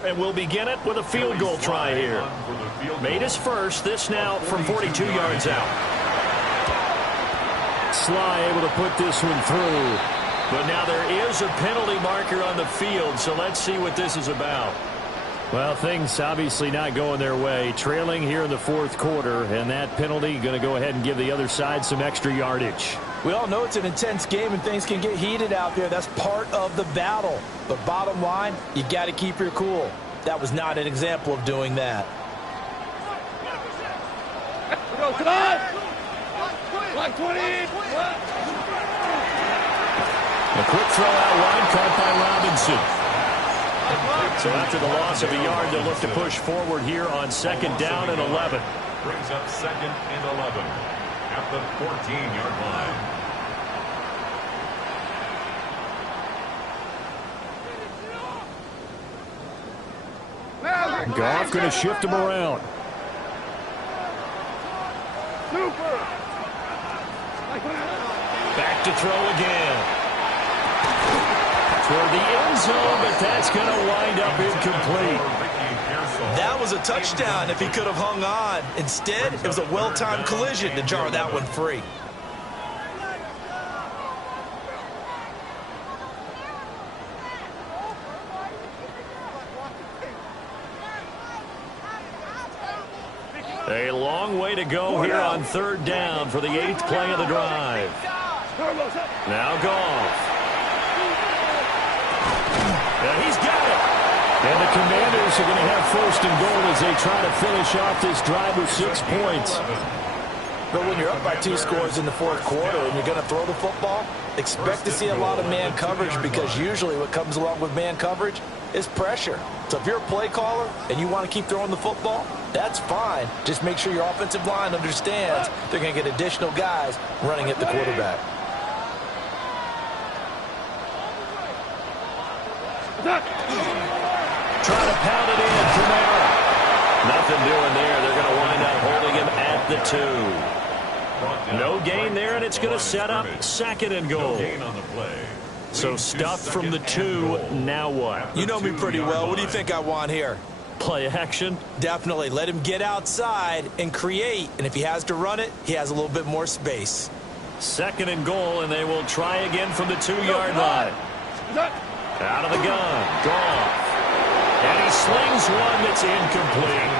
And we'll begin it with a field goal try here. Made his first. This now from 42 yards out. Sly able to put this one through. But now there is a penalty marker on the field, so let's see what this is about. Well, things obviously not going their way. Trailing here in the 4th quarter, and that penalty going to go ahead and give the other side some extra yardage. We all know it's an intense game and things can get heated out there. That's part of the battle. But bottom line, you got to keep your cool. That was not an example of doing that. Go, Black 20. A quick throw out wide, caught by Robinson. So after the loss of a yard, they'll look to push forward here on 2nd down and 11. Brings up 2nd and 11 at the 14-yard line. Goff going to shift him around. Back to throw again. Toward the end zone, but that's going to wind up incomplete. That was a touchdown if he could have hung on. Instead, it was a well-timed collision to jar that one free. A long way to go here on 3rd down for the 8th play of the drive. Now Goff. And he's got it. And the Commanders are going to have 1st and goal as they try to finish off this drive with 6 points. But when you're up by 2 scores in the 4th quarter and you're going to throw the football, expect to see a lot of man coverage because usually what comes along with man coverage is pressure. So if you're a play caller and you want to keep throwing the football, that's fine. Just make sure your offensive line understands they're going to get additional guys running at the quarterback. Trying to pound it in, Kamara. Nothing doing there. They're going to wind up holding him at the 2. No gain there, and it's going to set up 2nd and goal. So stuffed from the 2, now what? You know me pretty well. What do you think I want here? Play action? Definitely. Let him get outside and create, and if he has to run it, he has a little bit more space. 2nd and goal, and they will try again from the 2-yard line. Out of the gun, Goff. And he slings one that's incomplete.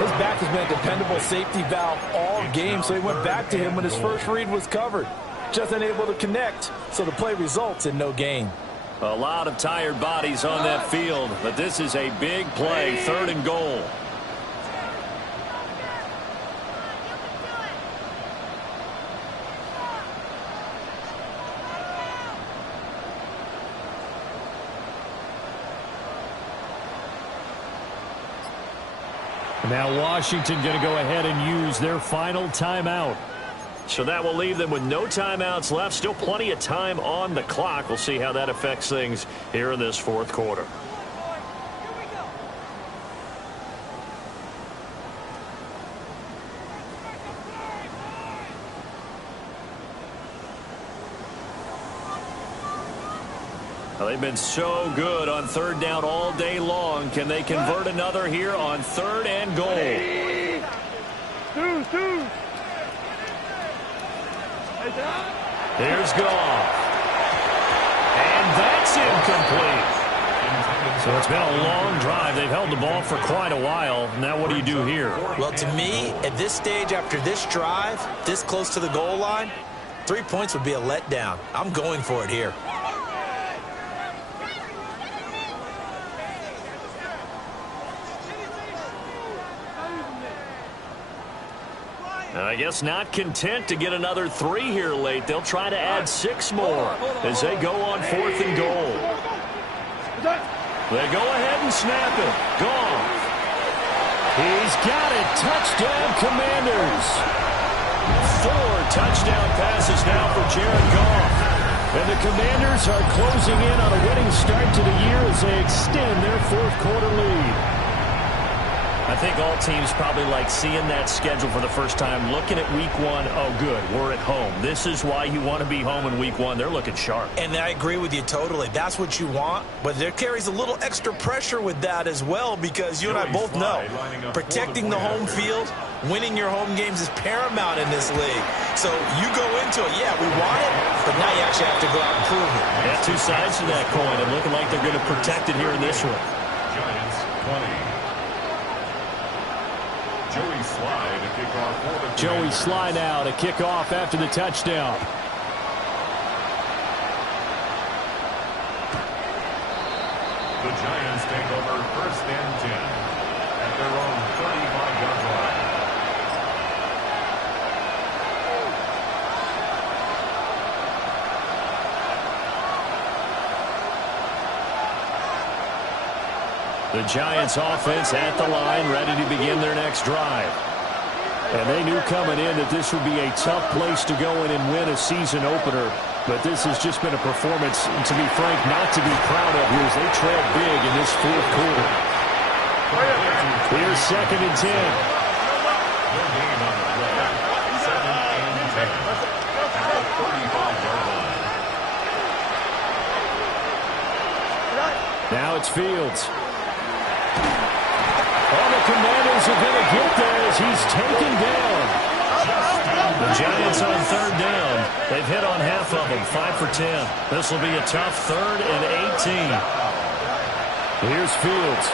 His back has been a dependable safety valve all game, so he went back to him when his first read was covered. Just unable to connect, so the play results in no gain. A lot of tired bodies on that field, but this is a big play, 3rd and goal. Now Washington going to go ahead and use their final timeout. So that will leave them with no timeouts left. Still plenty of time on the clock. We'll see how that affects things here in this 4th quarter. Well, they've been so good on third down all day long. Can they convert another here on third and goal? Here's Goff. And that's incomplete. So it's been a long drive. They've held the ball for quite a while. Now what do you do here? Well, to me, at this stage after this drive, this close to the goal line, 3 points would be a letdown. I'm going for it here. I guess not content to get another 3 here late. They'll try to add 6 more as they go on 4th and goal. They go ahead and snap it. Goff. He's got it. Touchdown, Commanders. 4 touchdown passes now for Jared Goff. And the Commanders are closing in on a winning start to the year as they extend their 4th quarter lead. I think all teams probably like seeing that schedule for the first time, looking at week 1. Oh, good, we're at home. This is why you want to be home in week 1. They're looking sharp. And I agree with you totally. That's what you want. But there carries a little extra pressure with that as well, because you and I both know protecting the home field, winning your home games is paramount in this league. So you go into it, yeah, we want it, but now you actually have to go out and prove it. Yeah, 2 sides to that coin, and looking like they're going to protect it here in this one. Giants 20. Joey Sly now to kick off after the touchdown. The Giants take over 1st and 10 at their own 35-yard line. The Giants offense at the line, ready to begin their next drive. And they knew coming in that this would be a tough place to go in and win a season opener. But this has just been a performance, to be frank, not to be proud of here as they trail big in this 4th quarter. Here's 2nd and 10. Their game on the play, 7th and 10 at the 35-yard line. Now it's Fields. Oh, the Commanders are going to get there as he's taken down. The Giants on 3rd down. They've hit on half of them, 5 for 10. This will be a tough 3rd and 18. Here's Fields.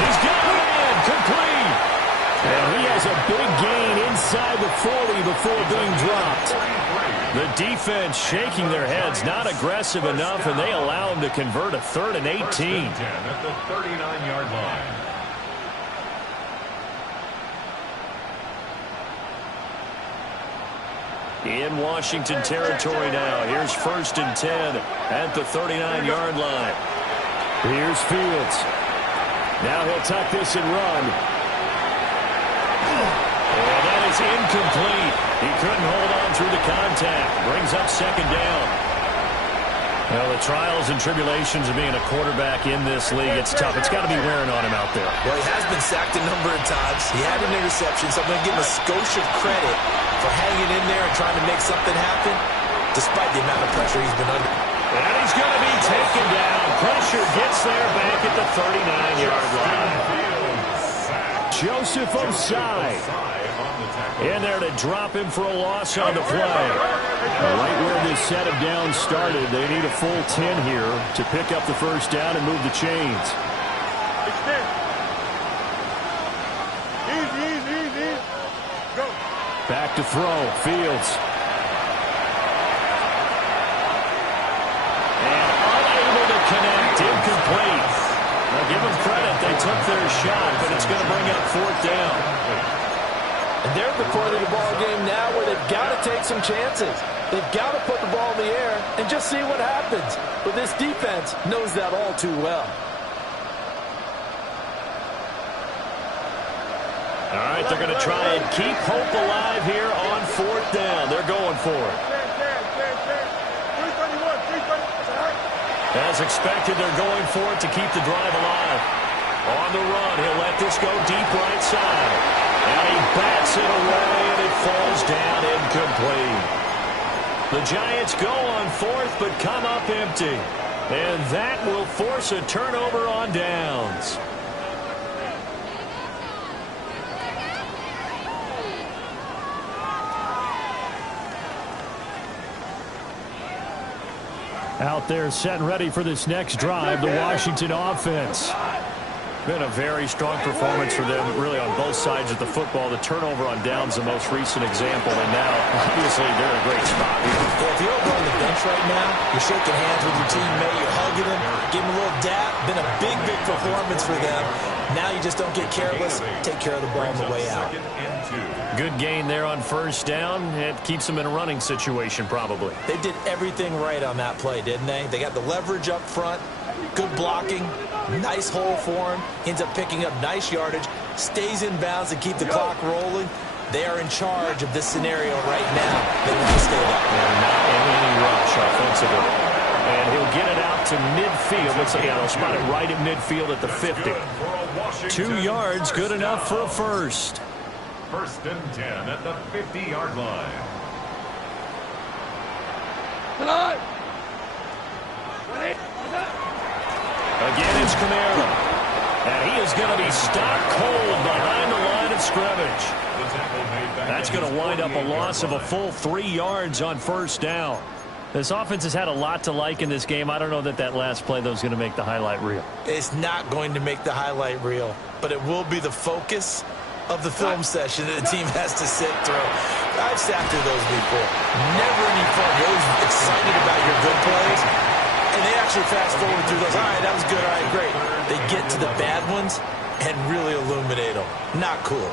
He's got it in, complete. And he has a big gain inside the 40 before being dropped. The defense shaking their heads, not aggressive enough, and they allow him to convert a 3rd and 18. 1st and 10 at the 39-yard line. In Washington territory now. Here's 1st and 10 at the 39-yard line. Here's Fields. Now he'll tuck this and run. And that is incomplete. He couldn't hold on through the contact. Brings up 2nd down. Well, the trials and tribulations of being a quarterback in this league, it's tough. It's got to be wearing on him out there. Well, he has been sacked a number of times. He had an interception, so I'm going to give him a skosh of credit for hanging in there and trying to make something happen, despite the amount of pressure he's been under. And he's going to be taken down. Pressure gets there back at the 39-yard line. Joseph Osai in there to drop him for a loss on the play. Right where this set of downs started, they need a full 10 here to pick up the 1st down and move the chains. Easy. Go. Back to throw. Fields. And unable to connect. Incomplete. Now give them credit. They took their shot, but it's going to bring up 4th down. And they're at the point of the ball game now where they've got to take some chances. They've got to put the ball in the air and just see what happens. But this defense knows that all too well. All right, they're going to try and keep hope alive here on 4th down. They're going for it. As expected, they're going for it to keep the drive alive. On the run, he'll let this go deep right side. And he bats it away, and it falls down incomplete. The Giants go on fourth, but come up empty. And that will force a turnover on downs. Out there set and ready for this next drive, the Washington offense. Been a very strong performance for them, really, on both sides of the football. The turnover on downs, the most recent example, and now, obviously, they're in a great spot here. Yeah, if you're over on the bench right now, you're shaking hands with your teammate, you're hugging him, giving him a little dap. Been a big, big performance for them. Now you just don't get careless. Take care of the ball on the way out. Good gain there on first down. It keeps them in a running situation, probably. They did everything right on that play, didn't they? They got the leverage up front, good blocking, nice hole for him, ends up picking up nice yardage, stays in bounds to keep the clock rolling. They are in charge of this scenario right now. They want to stay that way. Not in any rush offensively. And he'll get it out to midfield. Looks like they'll spot it right at midfield at the 50. 2 yards, good enough for a first. First and 10 at the 50-yard line. Again, it's Kamara. And he is going to be stopped cold behind the line of scrimmage. That's going to wind up a loss of a full 3 yards on first down. This offense has had a lot to like in this game. I don't know that last play, though, is going to make the highlight reel. It's not going to make the highlight reel, but it will be the focus of the film session that the team has to sit through. I've sat through those before. Never any fun. You're always excited about your good plays, and they actually fast forward through those. All right, that was good. All right, great. They get to the bad ones and really illuminate them. Not cool.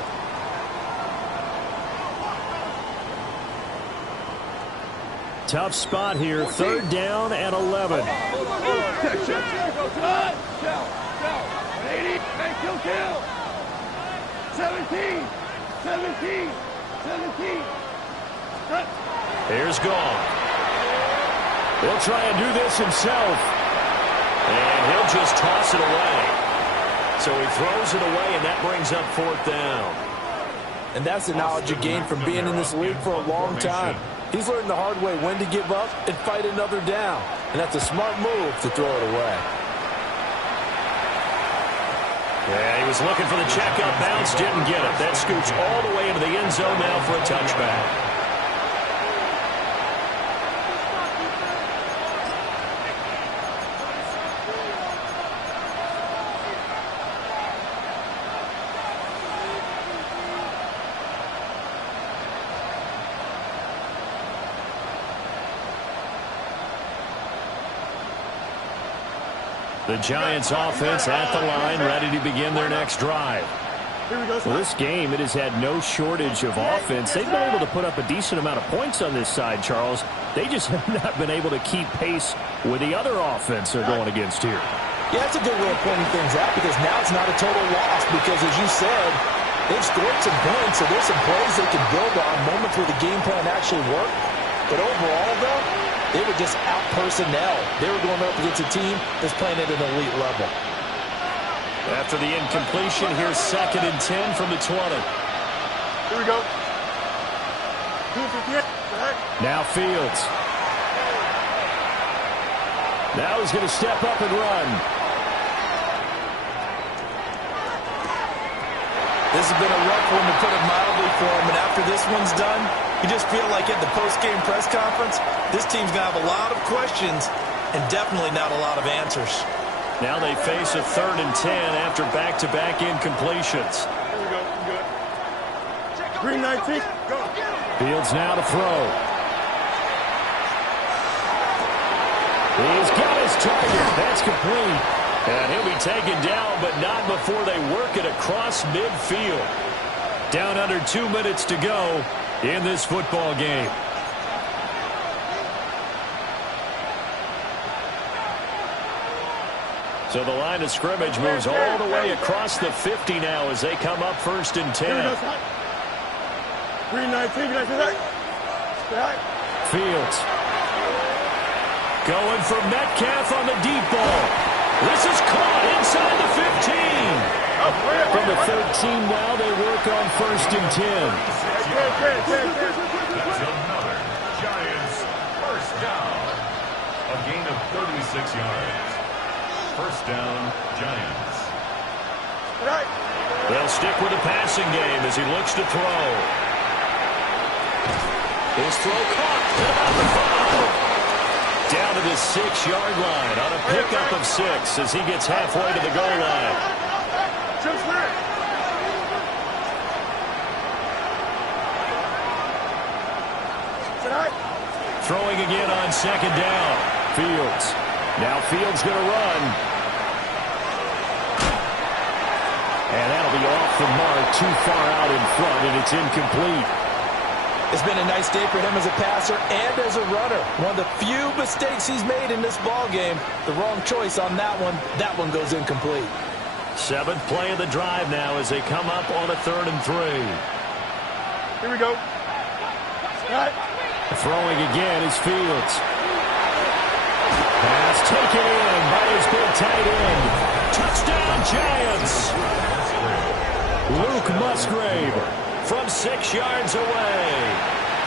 Tough spot here. Third down and 11. 80. Kill. 17. Here's Gong. He'll try and do this himself. And he'll just toss it away. So he throws it away, and that brings up fourth down. And that's the knowledge you gain from being in this league for a long time. He's learned the hard way when to give up and fight another down. And that's a smart move to throw it away. Yeah, he was looking for the checkup bounce, didn't get it. That scoots all the way into the end zone now for a touchback. The Giants offense at the line, ready to begin their next drive. Well, this game, it has had no shortage of offense. They've been able to put up a decent amount of points on this side, Charles. They just have not been able to keep pace with the other offense they're going against here. Yeah, that's a good way of pointing things out, because now it's not a total loss, because as you said, they've scored some points, so there's some plays they can build on, moments where the game plan actually worked. But overall, though, they were just out-personnel. They were going up against a team that's playing at an elite level. After the incompletion, here's 2nd and 10 from the 20. Here we go. Now Fields. Now he's going to step up and run. This has been a rough one, to put it mildly, for him. And after this one's done, you just feel like at the post-game press conference, this team's going to have a lot of questions and definitely not a lot of answers. Now they face a 3rd and 10 after back-to-back incompletions. Here we go. Good. Green 19. Go. Fields now to throw. He's got his target. That's complete. And he'll be taken down, but not before they work it across midfield. Down under 2 minutes to go in this football game. So the line of scrimmage moves all the way across the 50 now as they come up 1st and 10. Green 19. Fields. Going for Metcalf on the deep ball. This is caught inside the 15. From the 13 now, they work on 1st and 10. That's another Giants First down, Giants. Right. They'll stick with the passing game as he looks to throw. His throw caught at about the 5. Down to the 6-yard line on a pickup of 6 as he gets halfway to the goal line. Throwing again on second down. Fields. Now Fields going to run. And that'll be off the mark, too far out in front, and it's incomplete. It's been a nice day for him as a passer and as a runner. One of the few mistakes he's made in this ball game. The wrong choice on that one. That one goes incomplete. 7th play of the drive now as they come up on a 3rd and 3. Here we go. Right. Throwing again is Fields. Pass taken in by his big tight end. Touchdown Giants. Luke Musgrave from 6 yards away.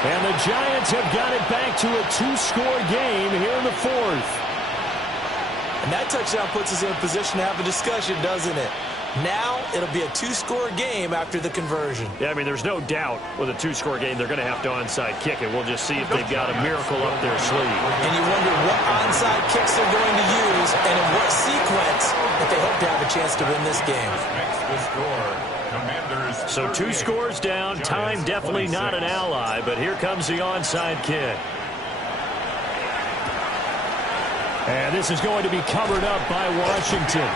And the Giants have got it back to a 2-score game here in the 4th. And that touchdown puts us in a position to have a discussion, doesn't it? Now it'll be a 2-score game after the conversion. Yeah, I mean, there's no doubt with a 2-score game they're going to have to onside kick it. We'll just see if they've got a miracle up their sleeve. And you wonder what onside kicks they're going to use and in what sequence if they hope to have a chance to win this game. Makes the score. Commanders. So 2 scores down. Time definitely not an ally, but here comes the onside kick. And this is going to be covered up by Washington.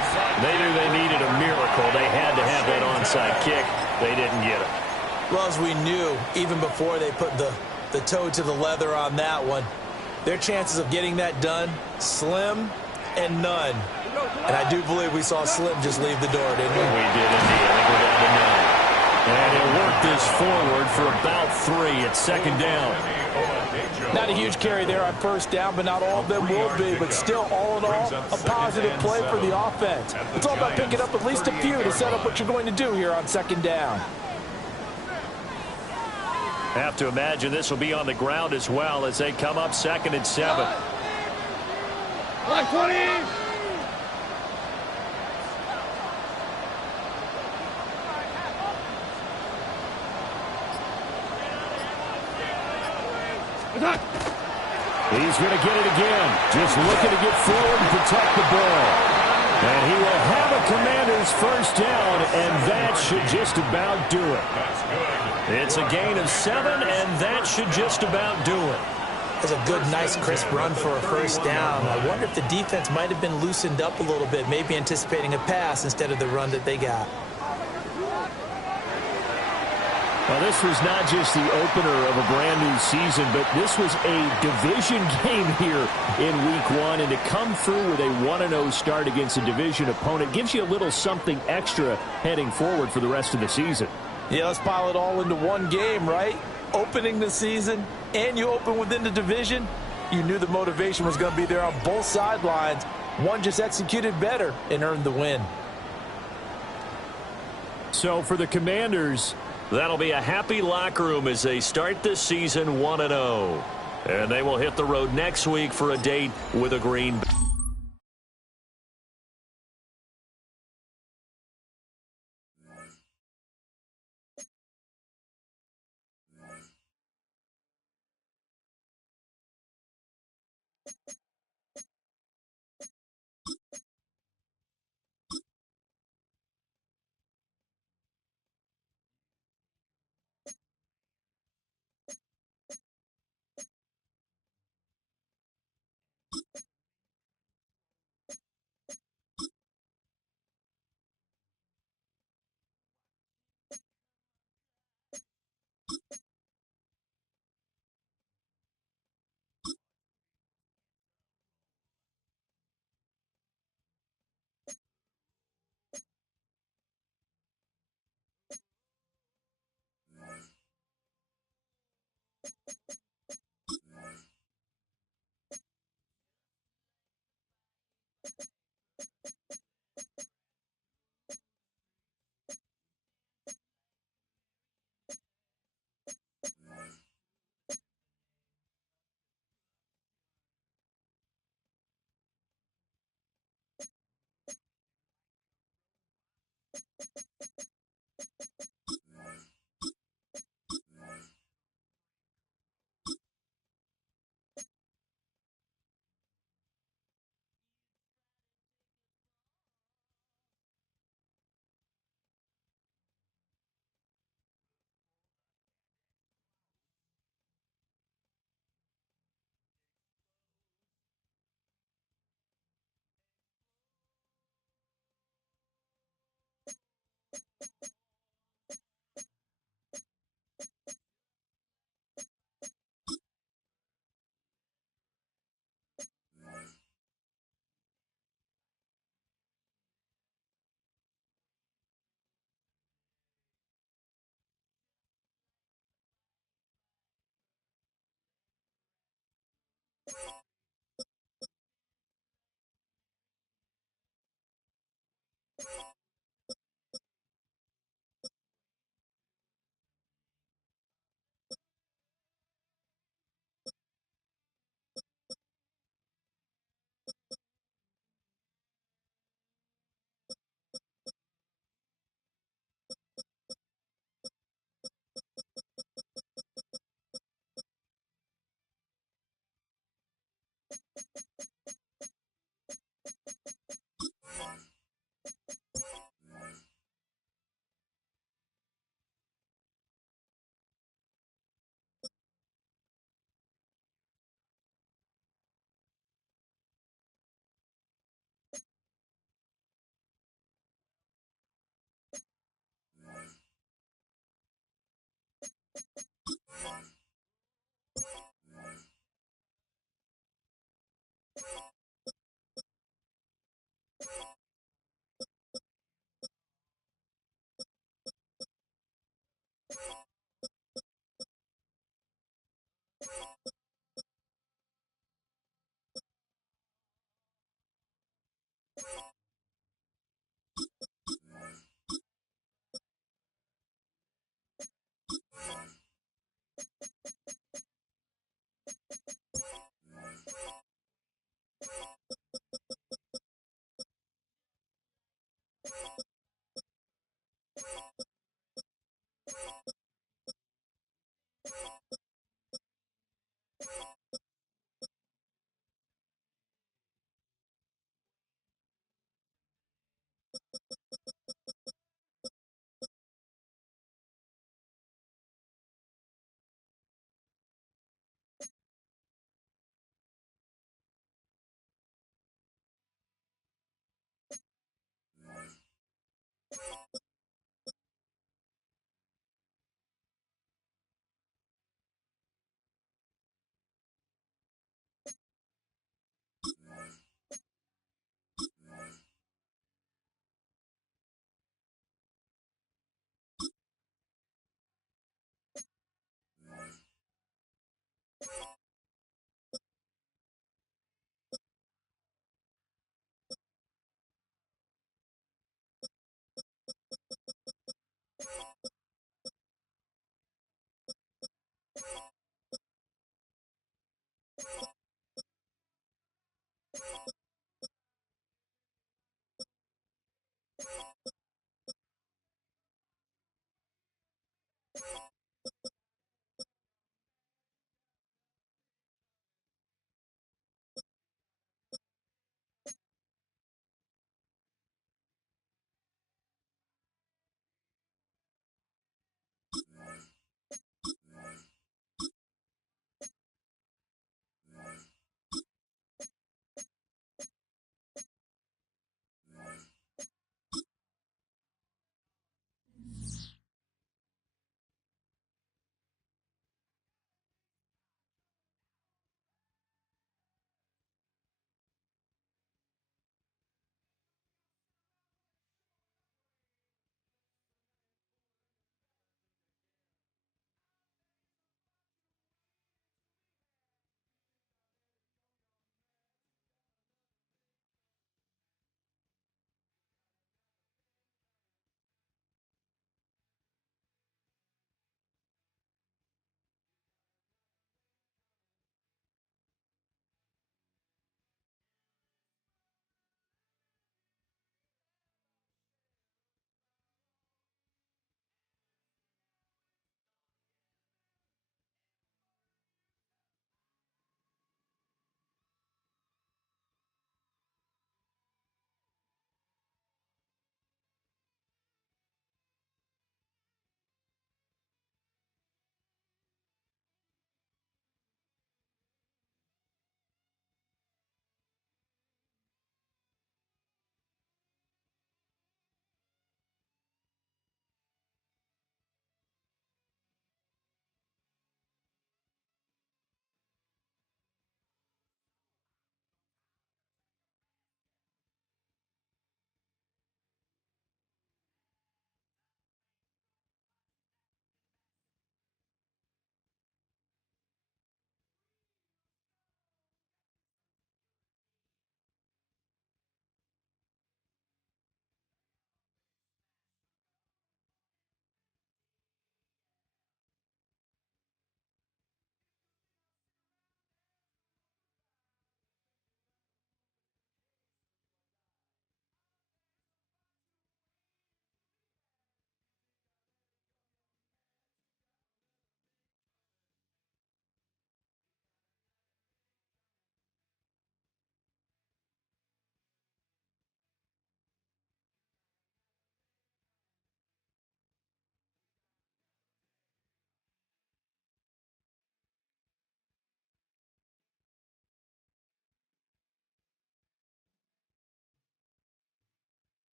They knew they needed a miracle. They had to have that onside kick. They didn't get it. Well, as we knew, even before they put the toe to the leather on that one, their chances of getting that done, slim and none. And I do believe we saw Slim just leave the door, didn't we? We did indeed. I think we're down to 9. And he'll work this forward for about 3 at 2nd down. Not a huge carry there on 1st down, but not all of them will be. But still, all in all, a positive play for the offense. It's all about picking up at least a few to set up what you're going to do here on 2nd down. Have to imagine this will be on the ground as well as they come up 2nd and 7. 120. He's going to get it again. Just looking to get forward and protect the ball. And he will have a Commanders 1st down, and that should just about do it. It's a gain of 7, and that should just about do it. That's a good, nice, crisp run for a 1st down. I wonder if the defense might have been loosened up a little bit, maybe anticipating a pass instead of the run that they got. Well, this was not just the opener of a brand-new season, but this was a division game here in Week 1. And to come through with a 1-0 start against a division opponent gives you a little something extra heading forward for the rest of the season. Yeah, let's pile it all into one game, right? Opening the season, and you open within the division. You knew the motivation was going to be there on both sidelines. One just executed better and earned the win. So for the Commanders, that'll be a happy locker room as they start this season 1-0. And they will hit the road next week for a date with a Green Bay.